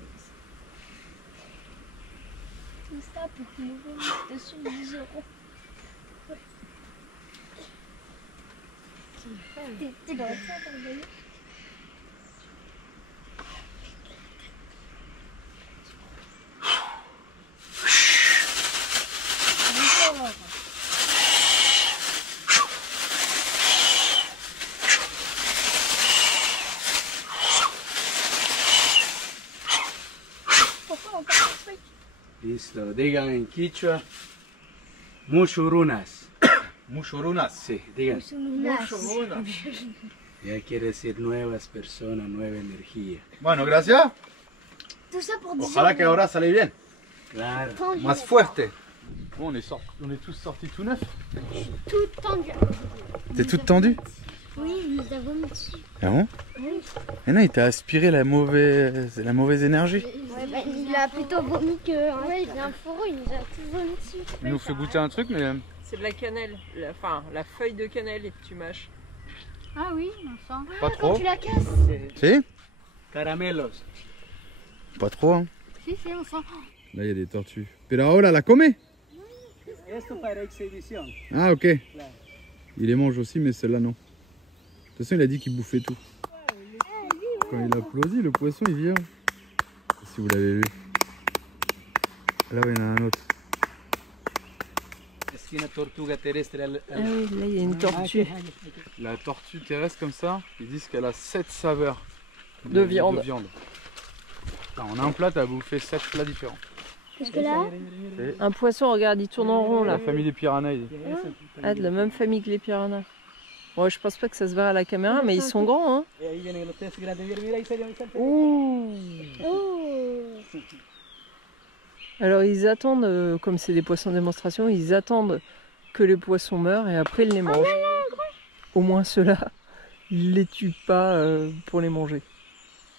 Tout ça pour que nous vomisse dessus 10 euros. Tu dois faire ton gagner. Listo, digan en quichua, mushurunas. Muchurunas. Sí, digan. Ya quiere decir nuevas personas, nueva energía. Bueno, gracias. Tout ça pour 10 Ojalá que ahora sale bien. Claro. Más fuerte. Bon, on est tous sortis tout neufs. Tout tendu. T'es toute tendue? Oui, il nous a vomi dessus. Ah bon? Oui. Et non, il t'a aspiré la mauvaise énergie. Ouais, bah, il a plutôt vomi que. Ouais, il a un fourreau, il nous a tout vomi dessus. Il nous fait goûter un truc, mais c'est de la cannelle. Enfin, la feuille de cannelle et que tu mâches. Ah oui, on sent. Pas trop. Quand tu la casses. Si? Caramelos. Pas trop, hein. Si, on sent. Là, il y a des tortues. Pero ahora la come? Esto para exhibición. Ah, ok. Il les mange aussi, mais celle-là, non. De toute façon, il a dit qu'il bouffait tout. Quand il applaudit, le poisson, il vient. Si vous l'avez vu. Là, il y en a un autre. Es una tortuga terrestre. Ah oui, là il y a une tortue. La tortue terrestre comme ça, ils disent qu'elle a 7 saveurs De viande. Enfin, en un plat, t'as bouffé 7 plats différents. Qu'est-ce que là? Un poisson, regarde, il tourne en rond là. La famille des piranhas, il dit. Ah, de la même famille que les piranhas. Bon, je pense pas que ça se verra à la caméra, mais ils sont grands, hein. Ouh. Alors ils attendent, comme c'est des poissons de démonstration, ils attendent que les poissons meurent et après ils les mangent. Au moins ceux-là, ils les tuent pas pour les manger.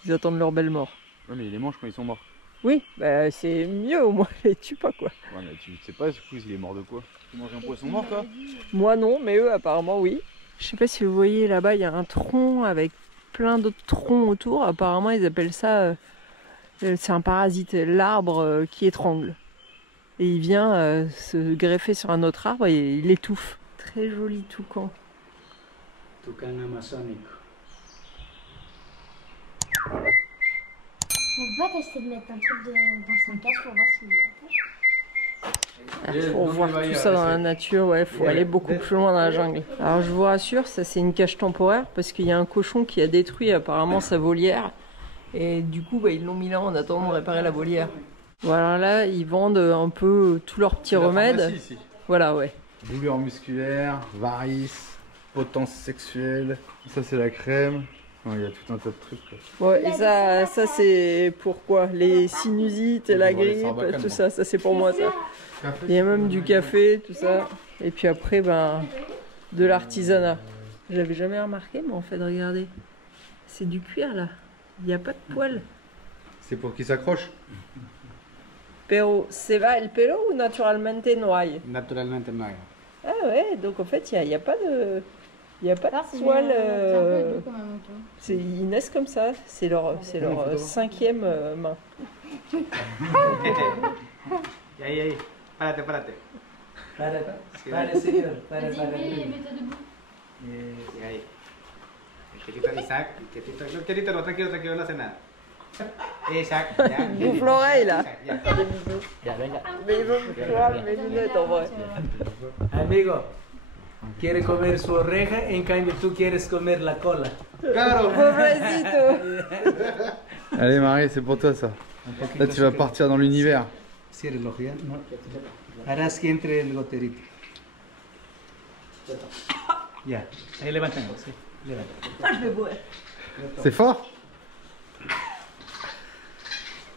Ils attendent leur belle mort. Ouais, mais ils les mangent quand ils sont morts. Oui, bah c'est mieux, au moins ils les tuent pas quoi. Ouais, mais tu sais pas, du coup, il est mort de quoi? Tu manges un poisson mort, toi? Moi non, mais eux apparemment oui. Je sais pas si vous voyez là-bas, il y a un tronc avec plein d'autres troncs autour. Apparemment ils appellent ça, c'est un parasite, l'arbre qui étrangle. Et il vient se greffer sur un autre arbre et il l'étouffe. Très joli toucan. Toucan amazonique. On va tester de mettre un truc dans son casque pour voir s'il attache. Pour voir tout ça dans la nature, ouais, faut aller beaucoup plus loin dans la jungle. Alors je vous rassure, ça c'est une cage temporaire parce qu'il y a un cochon qui a détruit apparemment sa volière. Et du coup, bah, ils l'ont mis là en attendant de réparer la volière. Voilà, là, ils vendent un peu tous leurs petits remèdes. Ici. Voilà, ouais. Douleur musculaire, varices, potence sexuelle. Ça, c'est la crème. Il y a tout un tas de trucs. Quoi. Ouais, et ça c'est pour quoi? Les sinusites, la Bon, les grippe, Sarbacane, tout moi. ça c'est pour moi ça. Il y a même du café, tout ça. Et puis après, ben, de l'artisanat. J'avais jamais remarqué, mais en fait, regardez. C'est du cuir là. Il n'y a pas de poils. C'est pour qu'ils s'accrochent? Pero, se va el pelo ou naturalmente no hay? Naturalmente no hay. Ah ouais, donc en fait, il n'y a pas de... Il n'y a pas Alors, de c'est poils. un peu doux comme un mouton. Ils naissent comme ça. C'est leur 5e main. Ahí. Párate. Pare, señor. Pare. Mets-toi debout. Sí, ahí. El quietito, Isaac. Quietito, no, tranquilo, no hace nada. Isaac, ya. Bouffe l'oreille là. Ya. Des bisous. Mais il veut me voir mes lunettes en vrai. Amigo, quiere comer su oreja, en cambio tú quieres comer la cola. Claro. Pobrecito. Allez Marie, c'est pour toi ça. Là tu vas partir dans l'univers. Cierre el ojo, ya. No. Harás que entre el goterito. Ya. Ahí levantamos, sí. Levanta. Ah, je vais boire. C'est fort?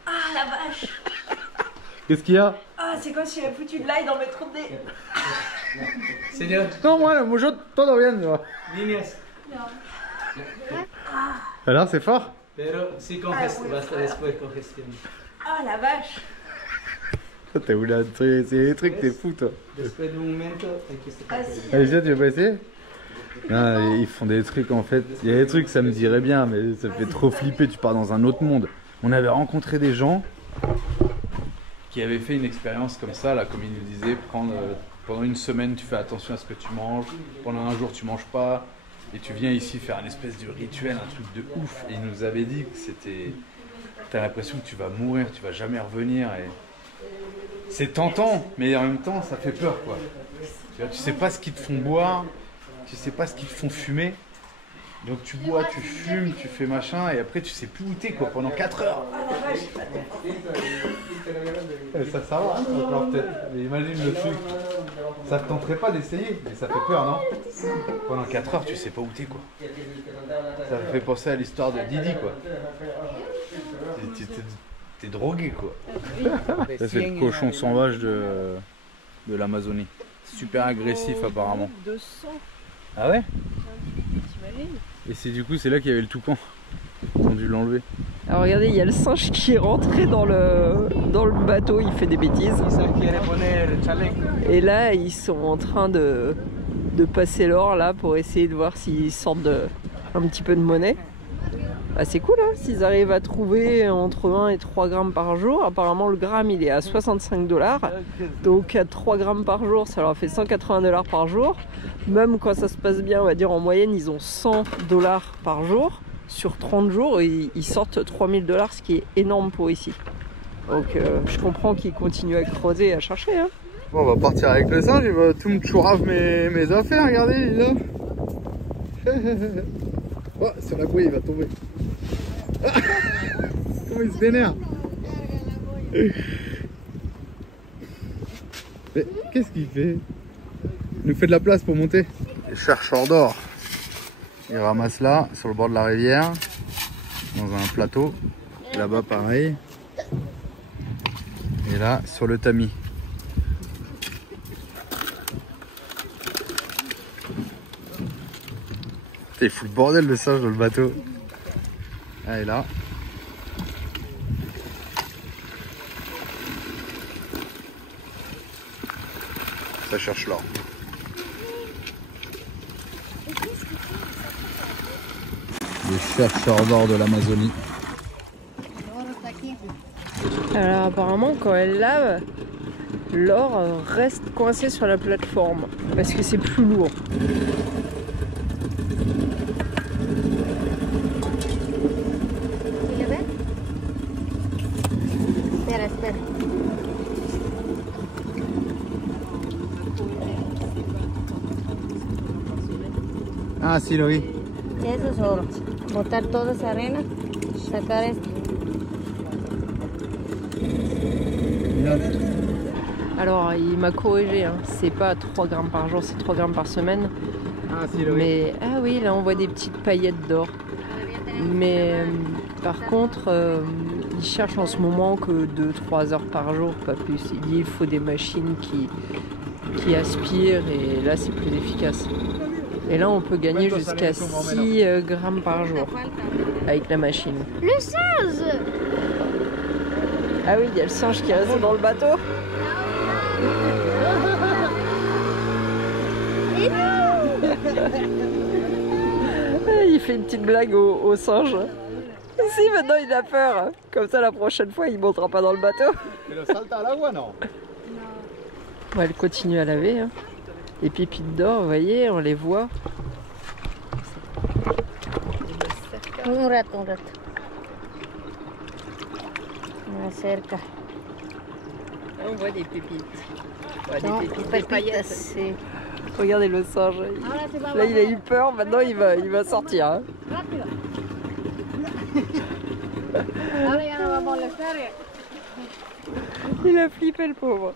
Ah la vache. Qu'est-ce qu'il y a? Ah, c'est comme si j'avais foutu de l'ail dans mes trous de nez. Señor, Non, moi, yo todo bien. Moi. líneas. Alors c'est fort? Pero sí basta después congestión. Ah la vache. T'as voulu un truc, c'est des trucs, t'es fou toi. Después de un momento hay que estar. Ah si. Allez, tu veux pas essayer? Non, ils font des trucs en fait. Il y a des trucs, ça me dirait bien, mais ça fait trop flipper. Tu pars dans un autre monde. On avait rencontré des gens qui avaient fait une expérience comme ça, là, comme ils nous disaient, prendre pendant une semaine, tu fais attention à ce que tu manges. Pendant un jour, tu manges pas. Et tu viens ici faire une espèce de rituel, un truc de ouf. Et ils nous avaient dit que c'était. T'as l'impression que tu vas mourir, tu vas jamais revenir. Et c'est tentant, mais en même temps, ça fait peur, quoi. Tu sais pas ce qu'ils te font boire, tu sais pas ce qu'ils te font fumer. Donc tu bois, tu fumes, tu fais machin, et après tu sais plus où t'es, quoi, pendant 4 heures. Ça va, encore peut-être. Mais imagine le truc. Ça te tenterait pas d'essayer, mais ça fait peur, non? Pendant 4 heures, tu sais pas où t'es, quoi. Ça me fait penser à l'histoire de Didi, quoi. T'es drogué, quoi. Ça, c'est le cochon sauvage de l'Amazonie. Super agressif, apparemment. 200. Ah ouais? T'imagines? Et c'est du coup, c'est là qu'il y avait le toucan. Ils ont dû l'enlever. Alors regardez, il y a le singe qui est rentré dans le bateau, il fait des bêtises. Et là, ils sont en train de passer l'or là pour essayer de voir s'ils sortent un petit peu de monnaie. Bah, c'est cool, hein, s'ils arrivent à trouver entre 1 et 3 grammes par jour. Apparemment, le gramme il est à 65 $. Donc à 3 grammes par jour, ça leur fait 180 $ par jour. Même quand ça se passe bien, on va dire en moyenne, ils ont 100 $ par jour. Sur 30 jours, ils sortent 3000 $, ce qui est énorme pour ici. Donc je comprends qu'ils continuent à creuser et à chercher. Hein. Bon, on va partir avec le singe, il va tout me chourave mes affaires, regardez, il est là. Oh, sur la bouée, il va tomber. Ah, comment il se vénère. Mais qu'est-ce qu'il fait? Il nous fait de la place pour monter. Les chercheurs d'or. Ils ramassent là, sur le bord de la rivière, dans un plateau. Là-bas, pareil. Et là, sur le tamis. Il fout le bordel le singe dans le bateau. Ah, et là. Ça cherche l'or. Les chercheurs d'or de l'Amazonie. Alors apparemment quand elle lave, l'or reste coincé sur la plateforme parce que c'est plus lourd. Ah si, lo vi. Eso es oro. Botar toda esa arena, sacar esto. Alors il m'a corrigé, hein. C'est pas 3 grammes par jour, c'est 3 grammes par semaine. Ah si, lo vi. Mais ah oui, là on voit des petites paillettes d'or. Mais par contre, il cherche en ce moment que 2-3 heures par jour, pas plus. Il dit il faut des machines qui aspirent et là c'est plus efficace. Et là on peut gagner jusqu'à 6 grammes par jour avec la machine. Le singe! Ah oui, il y a le singe qui est resté dans le bateau. Il fait une petite blague au singe. Si, maintenant il a peur. Comme ça la prochaine fois il ne montera pas dans le bateau. Mais le salta à l'agua, non? Bon, elle continue à laver. Hein. Les pépites d'or, vous voyez, on les voit. Un rato. Más cerca. Là, on voit des pépites. No, des pepitas, paillettes. sí. Regardez le singe. Là, il a eu peur. Maintenant, il va sortir. Hein. Il a flippé, le pauvre.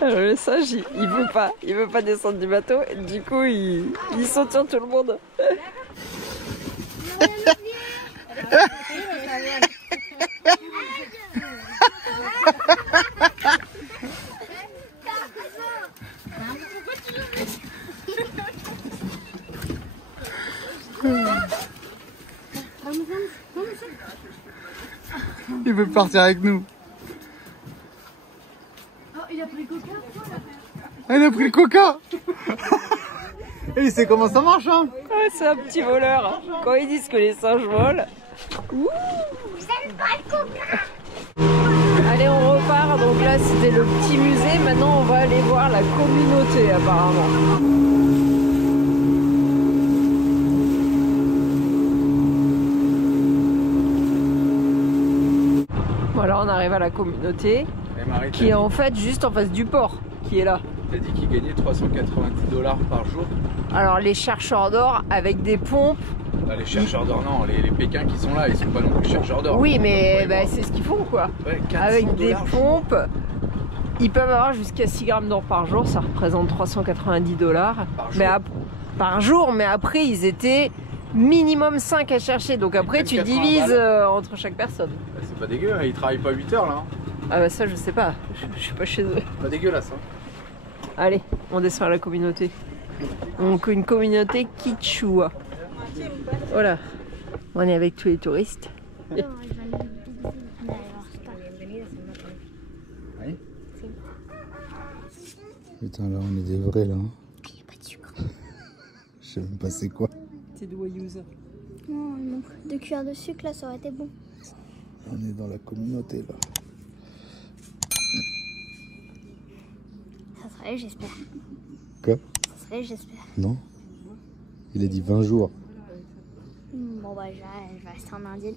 Alors le singe, il veut pas descendre du bateau, et du coup il saute sur tout le monde. Il veut partir avec nous. Il a pris le coca. Et il sait comment ça marche, hein. Ouais, c'est un petit voleur. Quand ils disent que les singes volent. Ouh. Allez, on repart. Donc là, c'était le petit musée. Maintenant, on va aller voir la communauté, apparemment. Voilà, on arrive à la communauté. Qui est en fait juste en face du port, qui est là. T'as dit qu'il gagnait 390 $ par jour. Alors les chercheurs d'or avec des pompes. Bah, les chercheurs d'or, non, les Pékins qui sont là, ils sont pas non plus chercheurs d'or. Oui, mais bah, c'est ce qu'ils font quoi. Ouais, avec des pompes, ils peuvent avoir jusqu'à 6 grammes d'or par jour, ça représente 390 $. Par jour. Par jour, mais après ils étaient minimum 5 à chercher. Donc après, tu divises entre chaque personne. C'est pas dégueu, hein. Ils travaillent pas 8 heures là. Hein. Ah bah ça, je sais pas. Je suis pas chez eux. Pas dégueulasse. Hein. Allez, on descend à la communauté. Donc une communauté Quichua. Voilà. On est avec tous les touristes. Oui. Putain, là on est des vrais là. Il n'y a pas de sucre. Je sais même pas c'est quoi. C'est de Wayusa. Non, il manque 2 cuillères de sucre là, ça aurait été bon. On est dans la communauté là. Ça serait, j'espère. Quoi? Ça serait, j'espère. Non. Il a dit 20 jours. Bon bah je vais rester en indienne.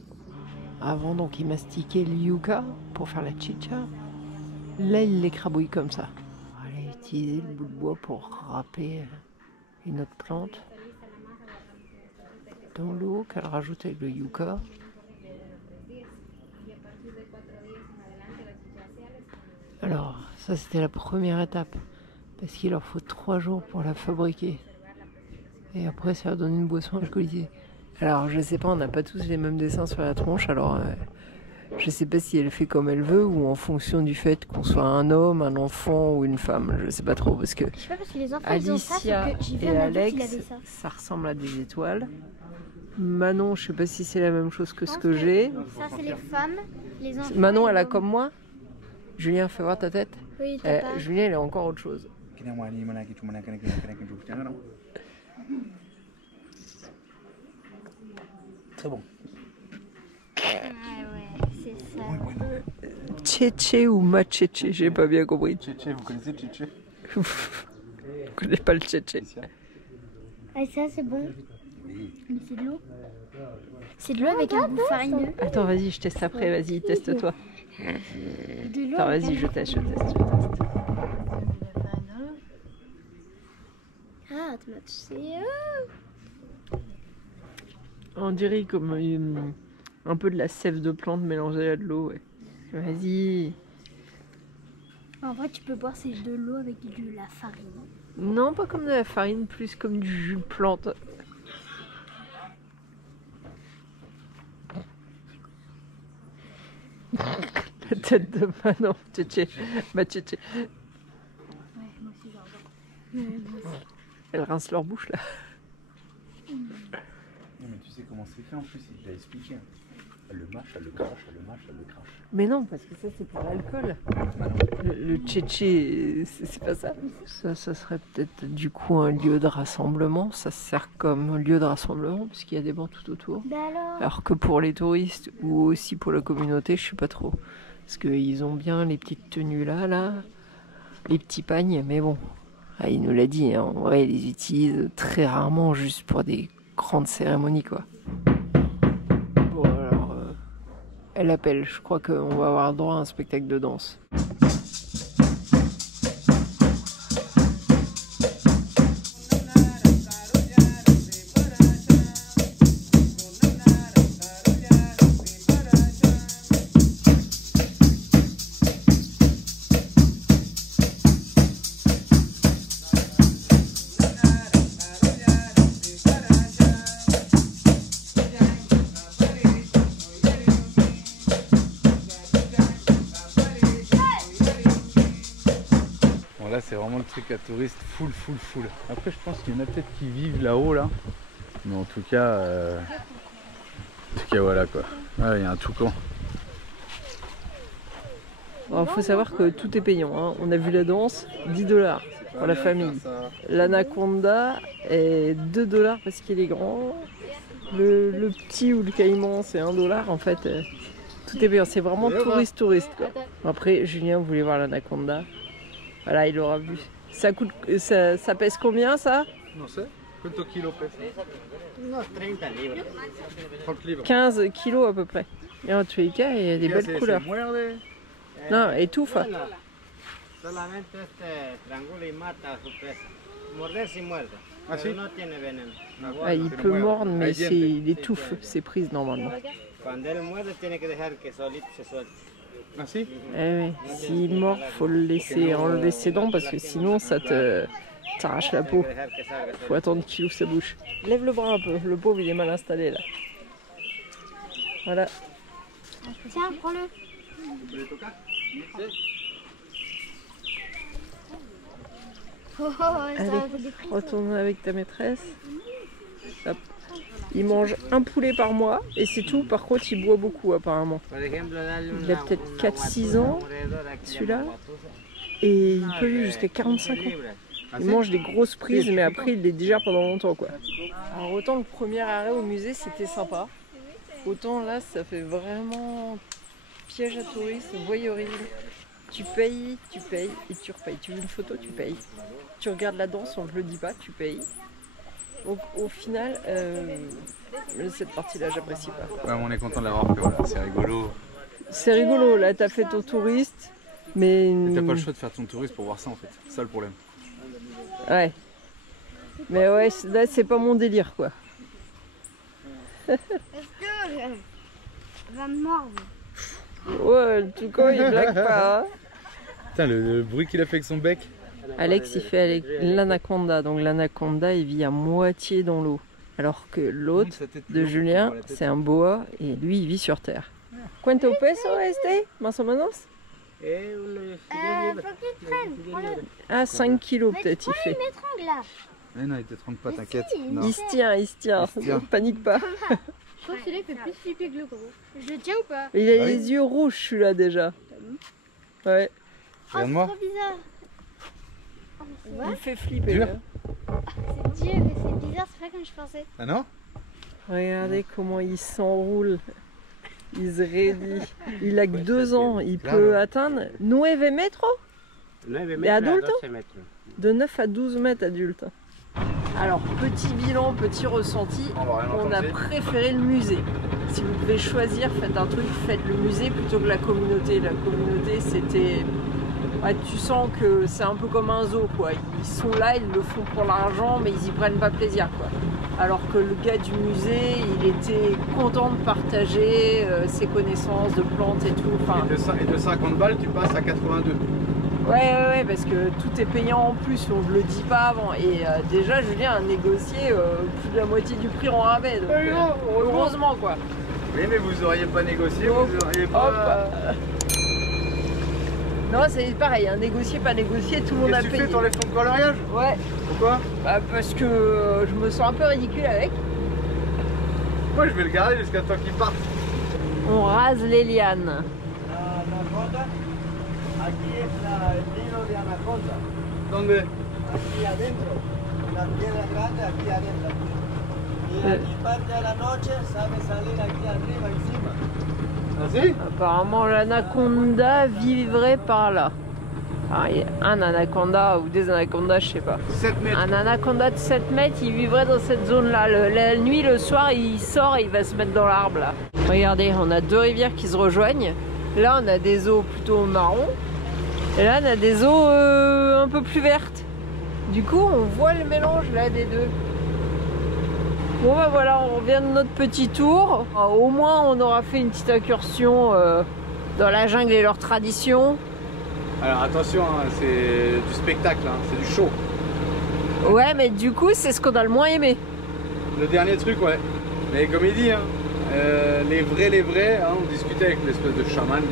Avant, donc, il mastiquait le yucca pour faire la chicha. Là, il l'écrabouille comme ça. Il a utilisé le bout de bois pour râper une autre plante dans l'eau qu'elle rajoute avec le yucca. Alors, ça c'était la première étape, parce qu'il leur faut 3 jours pour la fabriquer. Et après, ça leur donne une boisson alcoolisée. Alors, je sais pas, on n'a pas tous les mêmes dessins sur la tronche, alors je sais pas si elle fait comme elle veut ou en fonction du fait qu'on soit un homme, un enfant ou une femme. Je sais pas trop, parce que Je sais pas parce que les enfants ils ont ça, Alicia sauf que j'ai vu et un adulte, il Alex, avait ça. ça ressemble à des étoiles. Manon, je sais pas si c'est la même chose que Je ce pense que j'ai. Ça c'est les femmes, les enfants. Manon, les elle a hommes. comme moi. Julien, fais voir ta tête. Oui, t'as pas. Julien, il a encore autre chose. Très bon. Ouais, c'est ça. Tchétché ou Matchétché, j'ai pas bien compris. Tchétché, vous connaissez Tchétché? Je connais pas le tchétché. Ah, ça c'est bon. Mais c'est de l'eau. C'est de l'eau avec un goût farineux. Attends, vas-y, je teste après, vas-y, teste-toi. De l'eau. Attends, avec vas-y, un je goût- teste. Ah, tu m'as touché. On dirait comme un peu de la sève de plante mélangée à de l'eau, ouais. Vas-y. En vrai, tu peux boire c'est de l'eau avec de la farine. Non, pas comme de la farine, plus comme du jus de plante. La tête de Manon, tchétché. Bah tchétché. Ouais, moi aussi j'en bois. Elles rincent leur bouche là. Non, mais tu sais comment c'est fait en plus, il l'a expliqué. Elle le mâche, elle le crache, elle le mâche, elle le crache. Mais non, parce que ça c'est pour l'alcool. Le tchétché, c'est pas ça. Ça serait peut-être du coup un lieu de rassemblement. Ça sert comme lieu de rassemblement puisqu'il y a des bancs tout autour. Bah alors. Alors que pour les touristes ou aussi pour la communauté, je sais pas trop. Parce qu'ils ont bien les petites tenues là, les petits pagnes, mais bon, il nous l'a dit, hein, en vrai, ils les utilisent très rarement juste pour des grandes cérémonies, quoi. Bon, alors, elle appelle, je crois qu'on va avoir droit à un spectacle de danse. Là c'est vraiment le truc à touristes full. Après je pense qu'il y en a peut-être qui vivent là-haut là. Mais en tout cas voilà quoi. Ah, il y a un toucan. Alors, faut savoir que tout est payant, hein. On a vu la danse, 10 $ pour la famille. L'anaconda est 2 $ parce qu'il est grand. Le petit ou le caïman c'est 1 $. En fait, tout est payant. C'est vraiment touriste quoi. Après, Julien voulait voir l'anaconda. Voilà, il aura vu. Ça coûte, ça pèse combien ça? Non c'est quanto kilo pesa? Unos 30 libras. 30 livres. 15 kilos à peu près. Et en tous les cas, il y a des belles couleurs. Non, étouffe. Bueno, solamente triangula y mata a su presa. Morder si muerde, Ah, pero sí? no tiene veneno. Ah, il peut mordre, mais il étouffe ses prises normalement. Cuando él muerde tiene que dejar que solito se suelte. Ah si? Eh oui. S'il mord, faut le laisser enlever ses dents parce que sinon ça T'arraches la peau. Faut attendre qu'il ouvre sa bouche. Lève le bras un peu. Le pauvre, il est mal installé là. Voilà. Tiens, prends-le. Oh, Allez, retourne avec ta maîtresse. Hop. Il mange un poulet par mois et c'est tout. Par contre, il boit beaucoup apparemment. Il a peut-être 4-6 ans, celui-là. Et il peut vivre jusqu'à 45 ans. Il mange des grosses prises, mais après, il les digère pendant longtemps, quoi. Alors, autant le premier arrêt au musée, c'était sympa. Autant là, ça fait vraiment piège à touristes, voyeurisme. Tu payes et tu repayes. Tu veux une photo, tu payes. Tu regardes la danse, on ne te le dit pas, tu payes. Donc, au final, cette partie-là, j'apprécie pas. Ouais, on est content de l'avoir fait, voilà, c'est rigolo. C'est rigolo, là, t'as fait ton touriste, mais... T'as pas le choix de faire ton touriste pour voir ça, en fait. C'est ça le problème. Ouais. Mais ouais, là, c'est pas mon délire, quoi. Est-ce que va me mordre? Ouais, le toucan, il blague pas. Hein. Putain, le bruit qu'il a fait avec son bec. Alex, il fait avec l'anaconda. Donc l'anaconda, il vit à moitié dans l'eau. Alors que l'autre de Julien, c'est un boa et lui, il vit sur terre. Cuánto peso este, más o menos? Faut qu'il te prenne. Prends-le. Ah, 5 kilos peut-être, il fait. Il m'étrangle là. Mais non, il te trompe pas, t'inquiète. Il se tient, il se tient. Panique pas. Je crois que celui-là il fait plus flipper que le gros. Je le tiens ou pas? Il a les yeux rouges, celui-là déjà. Ouais. Oh, c'est Regarde-moi. trop bizarre. Il fait flipper. Dur. Là. C'est dur et c'est bizarre, c'est pas comme je pensais. Ah non? Regardez comment il s'enroule. Il se raidit. Il a que 2 ans. Il peut atteindre 9 mètres. Et adulte? De 9 à 12 mètres adulte. Alors, petit bilan, petit ressenti. On a préféré le musée. Si vous devez choisir, faites un truc, faites le musée plutôt que la communauté. La communauté, c'était... Ouais, tu sens que c'est un peu comme un zoo, quoi. Ils sont là, ils le font pour l'argent, mais ils y prennent pas plaisir, quoi. Alors que le gars du musée, il était content de partager ses connaissances de plantes et tout. Enfin, Et de 50 balles, tu passes à 82. ouais, parce que tout est payant en plus, on ne le dit pas avant. Et déjà, Julien a négocié plus de la moitié du prix en rabais. Donc, heureusement, quoi. Oui, mais vous auriez pas négocié, Hop, vous auriez pas... Non, c'est pareil, hein, négocier, pas négocier, tout le monde a Qu'est-ce que tu payé. fais, t'enlèves ton coloriage? Ouais, Pourquoi? bah, parce que je me sens un peu ridicule avec. Moi, je vais le garder jusqu'à temps qu'il parte. On rase les lianes. Aquí está el nido de anaconda. ¿Dónde? Aquí adentro. La piedra grande aquí adentro. Y aquí parte de la noche sabe salir aquí arriba encima. Ah si? Apparemment, l'anaconda vivrait par là. Ah, un anaconda ou des anacondas, je sais pas. 7 mètres. Un anaconda de 7 mètres, il vivrait dans cette zone-là. La nuit, le soir, il sort et il va se mettre dans l'arbre là. Regardez, on a 2 rivières qui se rejoignent. Là, on a des eaux plutôt marron. Et là, on a des eaux un peu plus vertes. Du coup, on voit le mélange là des deux. Bon bah voilà, on revient de notre petit tour. Au moins, on aura fait une petite incursion dans la jungle et leurs traditions. Alors attention, hein, c'est du spectacle, hein, c'est du show. Ouais, mais du coup, c'est ce qu'on a le moins aimé. Le dernier truc, ouais. Mais comme il dit, hein, les vrais, hein, on discutait avec l'espèce de chaman.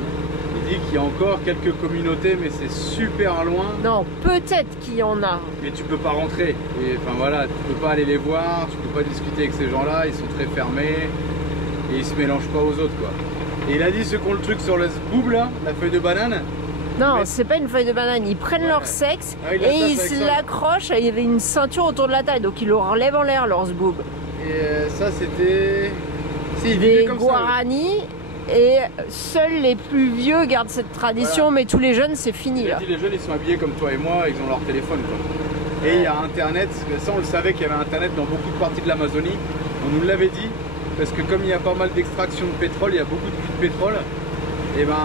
Il dit qu'il y a encore quelques communautés, mais c'est super loin. Non, peut-être qu'il y en a. Mais tu peux pas rentrer. Et enfin voilà, tu peux pas aller les voir, tu peux pas discuter avec ces gens-là, ils sont très fermés et ils se mélangent pas aux autres, quoi. Et il a dit ceux qui ont le truc sur le boob là, la feuille de banane. Non, c'est pas une feuille de banane. Ils prennent leur sexe Ah, ils et ils l'attachent avec se ça. l'accrochent. Il y avait une ceinture autour de la taille, donc ils le relèvent en l'air, leur zboob. Et ça c'était... Si, il Des vivait comme ça. Guarani. Et seuls les plus vieux gardent cette tradition, Voilà. mais tous les jeunes, c'est fini Il a là. dit les jeunes ils sont habillés comme toi et moi, ils ont leur téléphone, quoi. Et il y a internet, ça on le savait qu'il y avait internet dans beaucoup de parties de l'Amazonie. On nous l'avait dit, parce que comme il y a pas mal d'extraction de pétrole, il y a beaucoup de puits de pétrole. Et ben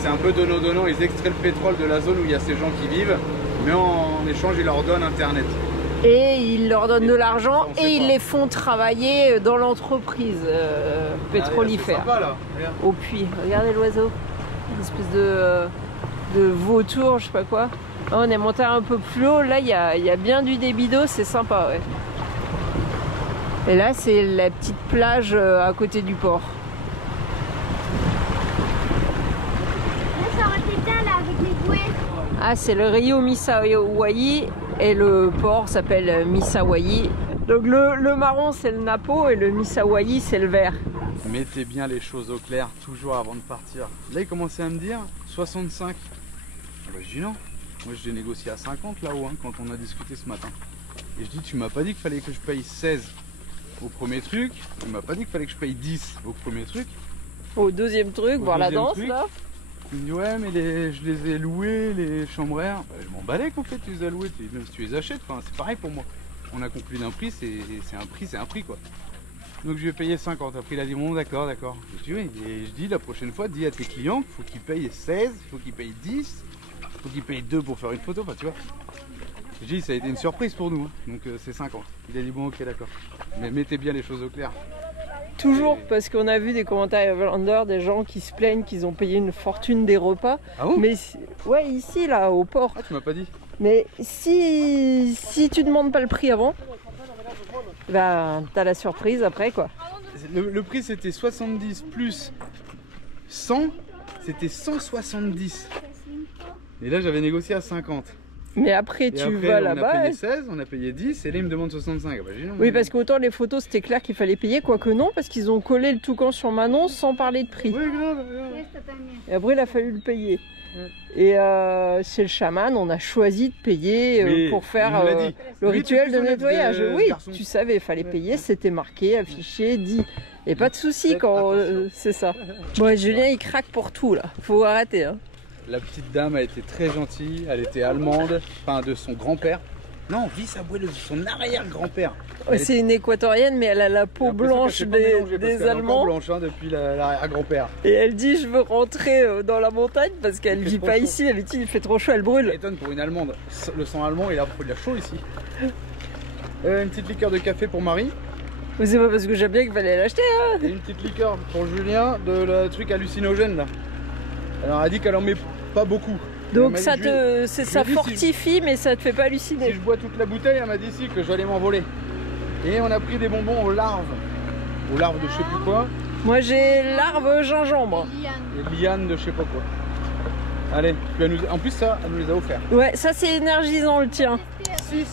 c'est un peu donnant-donnant, ils extraient le pétrole de la zone où il y a ces gens qui vivent, mais en échange ils leur donnent internet. Et ils leur donnent de l'argent Ça, on sait et ils pas. les font travailler dans l'entreprise pétrolifère. Ah, c'est sympa là, regarde. Au puits. Regardez l'oiseau. Une espèce de de vautours, je sais pas quoi. Là, on est monté un peu plus haut, là il y a bien du débit d'eau, c'est sympa, ouais. Et là c'est la petite plage à côté du port. Là, ça aurait été bien là avec les bouées. Ah, c'est le Rio Misawayi et le port s'appelle Misawayi. Donc le marron c'est le Napo et le Misawayi c'est le vert. Mettez bien les choses au clair toujours avant de partir. Là il commençait à me dire 65. Ah bah, je dis non. Moi je l'ai négocié à 50 là-haut hein, quand on a discuté ce matin. Et je dis tu m'as pas dit qu'il fallait que je paye 16 au premier truc. Tu m'as pas dit qu'il fallait que je paye 10 au premier truc. Au deuxième truc, voir la danse truc, là. Il me dit ouais mais je les ai loués les chambres. Bah, je m'en balais qu'en fait tu les as loués, même si tu les achètes, enfin, c'est pareil pour moi. On a conclu d'un prix, c'est un prix quoi. Donc je lui ai payé 50, après il a dit bon d'accord. Je dis oui, et je dis la prochaine fois dis à tes clients qu'il faut qu'ils payent 16, il faut qu'ils payent 10, il faut qu'ils payent 2 pour faire une photo, enfin tu vois. Je dis ça a été une surprise pour nous, hein. Donc c'est 50. Il a dit bon ok d'accord, mais mettez bien les choses au clair. Toujours parce qu'on a vu des commentaires à Overlander, des gens qui se plaignent qu'ils ont payé une fortune des repas. Ah bon? Mais ouais, ici là au port. Ah tu m'as pas dit. Mais si tu demandes pas le prix avant, bah t'as la surprise après quoi. Le prix c'était 70 plus 100, c'était 170. Et là j'avais négocié à 50. Mais après tu vas là-bas. On a payé 16, on a payé 10 et là ils me demandent 65. Bah, non, oui parce qu'autant les photos c'était clair qu'il fallait payer, quoique non, parce qu'ils ont collé le toucan sur Manon sans parler de prix. Oui, grave. Et après il a fallu le payer. Et chez le chaman, on a choisi de payer oui, pour faire le rituel de nettoyage. Oui, garçon. tu savais, il fallait payer, c'était marqué, affiché, dit. Et pas de souci quand c'est ça. Bon, Julien il craque pour tout là, faut arrêter. Hein. La petite dame a été très gentille, elle était allemande, enfin de son grand-père. Non, vice abuelo de son arrière-grand-père. C'est une équatorienne, mais elle a la peau blanche des Allemands. Blanche hein, depuis l'arrière-grand-père. Et elle dit je veux rentrer dans la montagne parce qu'elle vit pas ici. Elle dit il fait trop chaud, elle brûle. Ça m'étonne pour une Allemande. Le sang allemand il a chaud ici. Une petite liqueur de café pour Marie. Mais c'est pas parce que j'aime bien qu'il fallait l'acheter. Hein. Et une petite liqueur pour Julien de le truc hallucinogène là. Alors elle a dit qu'elle en met pas beaucoup. Donc ça fortifie mais ça te fait pas halluciner. Si je bois toute la bouteille, elle m'a dit si que j'allais m'envoler. Et on a pris des bonbons aux larves. Aux larves de je sais plus quoi. Moi j'ai larve gingembre. Et lianes de je sais pas quoi. Allez, en plus ça, elle nous les a offert. Ouais, ça c'est énergisant le tien. 6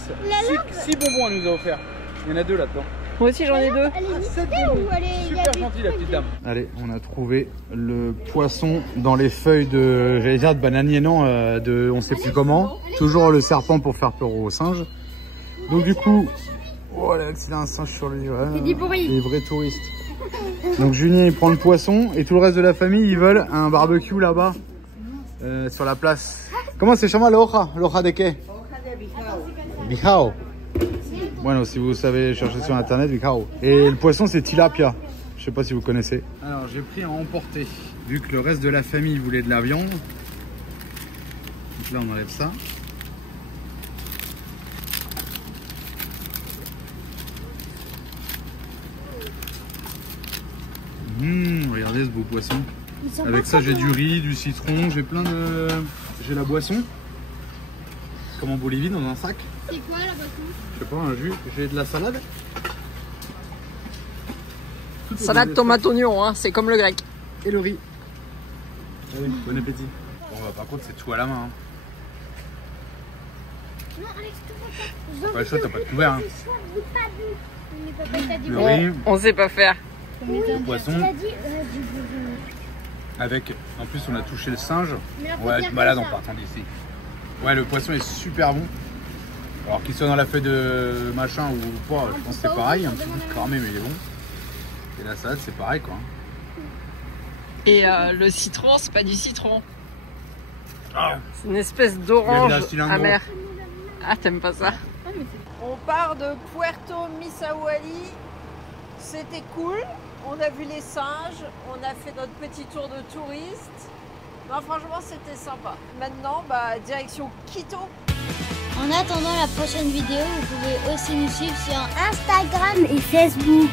bonbons elle nous a offert. Il y en a 2 là-dedans. Moi aussi j'en ai 2. Elle est limitée ou elle est... Super gentille la petite dame. Allez, on a trouvé le poisson dans les feuilles de, j'allais dire de bananier, non, de on sait plus comment. Toujours le serpent pour faire peur aux singes. Donc du coup, oh là, il a un singe sur lui. Ouais, les vrais touristes. Donc Julien il prend le poisson et tout le reste de la famille ils veulent un barbecue là-bas sur la place. Comment c'est chama l'hoja? ¿L'hoja de qué? Bijao. Bueno, si vous savez chercher sur internet, bijao. Et le poisson c'est tilapia. Je sais pas si vous connaissez. Alors j'ai pris à emporter. Vu que le reste de la famille voulait de la viande. Donc là on enlève ça. Regardez ce beau poisson. Avec ça j'ai du riz, du citron, j'ai plein de... J'ai la boisson. Comme en Bolivie dans un sac. C'est quoi la boisson? Je sais pas, un jus. J'ai de la salade. Salade tomate oignon, hein, c'est comme le grec. Et le riz. Allez, bon appétit. Bon bah par contre c'est tout à la main. Hein. Non, Alex, Ouais, ça t'as pas de couvert. Hein. Mais papa il t'a dit Le riz, On sait pas faire. le poisson. il a dit Avec, en plus on a touché le singe. Mais On va être malade en partant d'ici. Ouais, le poisson est super bon. Alors qu'il soit dans la feuille de machin ou pas, je pense que c'est pareil. Un petit goût de cramé mais il est bon. Et la salade c'est pareil quoi. Et le citron, c'est pas du citron. Ah. C'est une espèce d'orange amère. Ah, t'aimes pas ça? On part de Puerto Misawayi. C'était cool. On a vu les singes. On a fait notre petit tour de touriste. Non, franchement, c'était sympa. Maintenant, bah, direction Quito. En attendant la prochaine vidéo, vous pouvez aussi nous suivre sur Instagram et Facebook.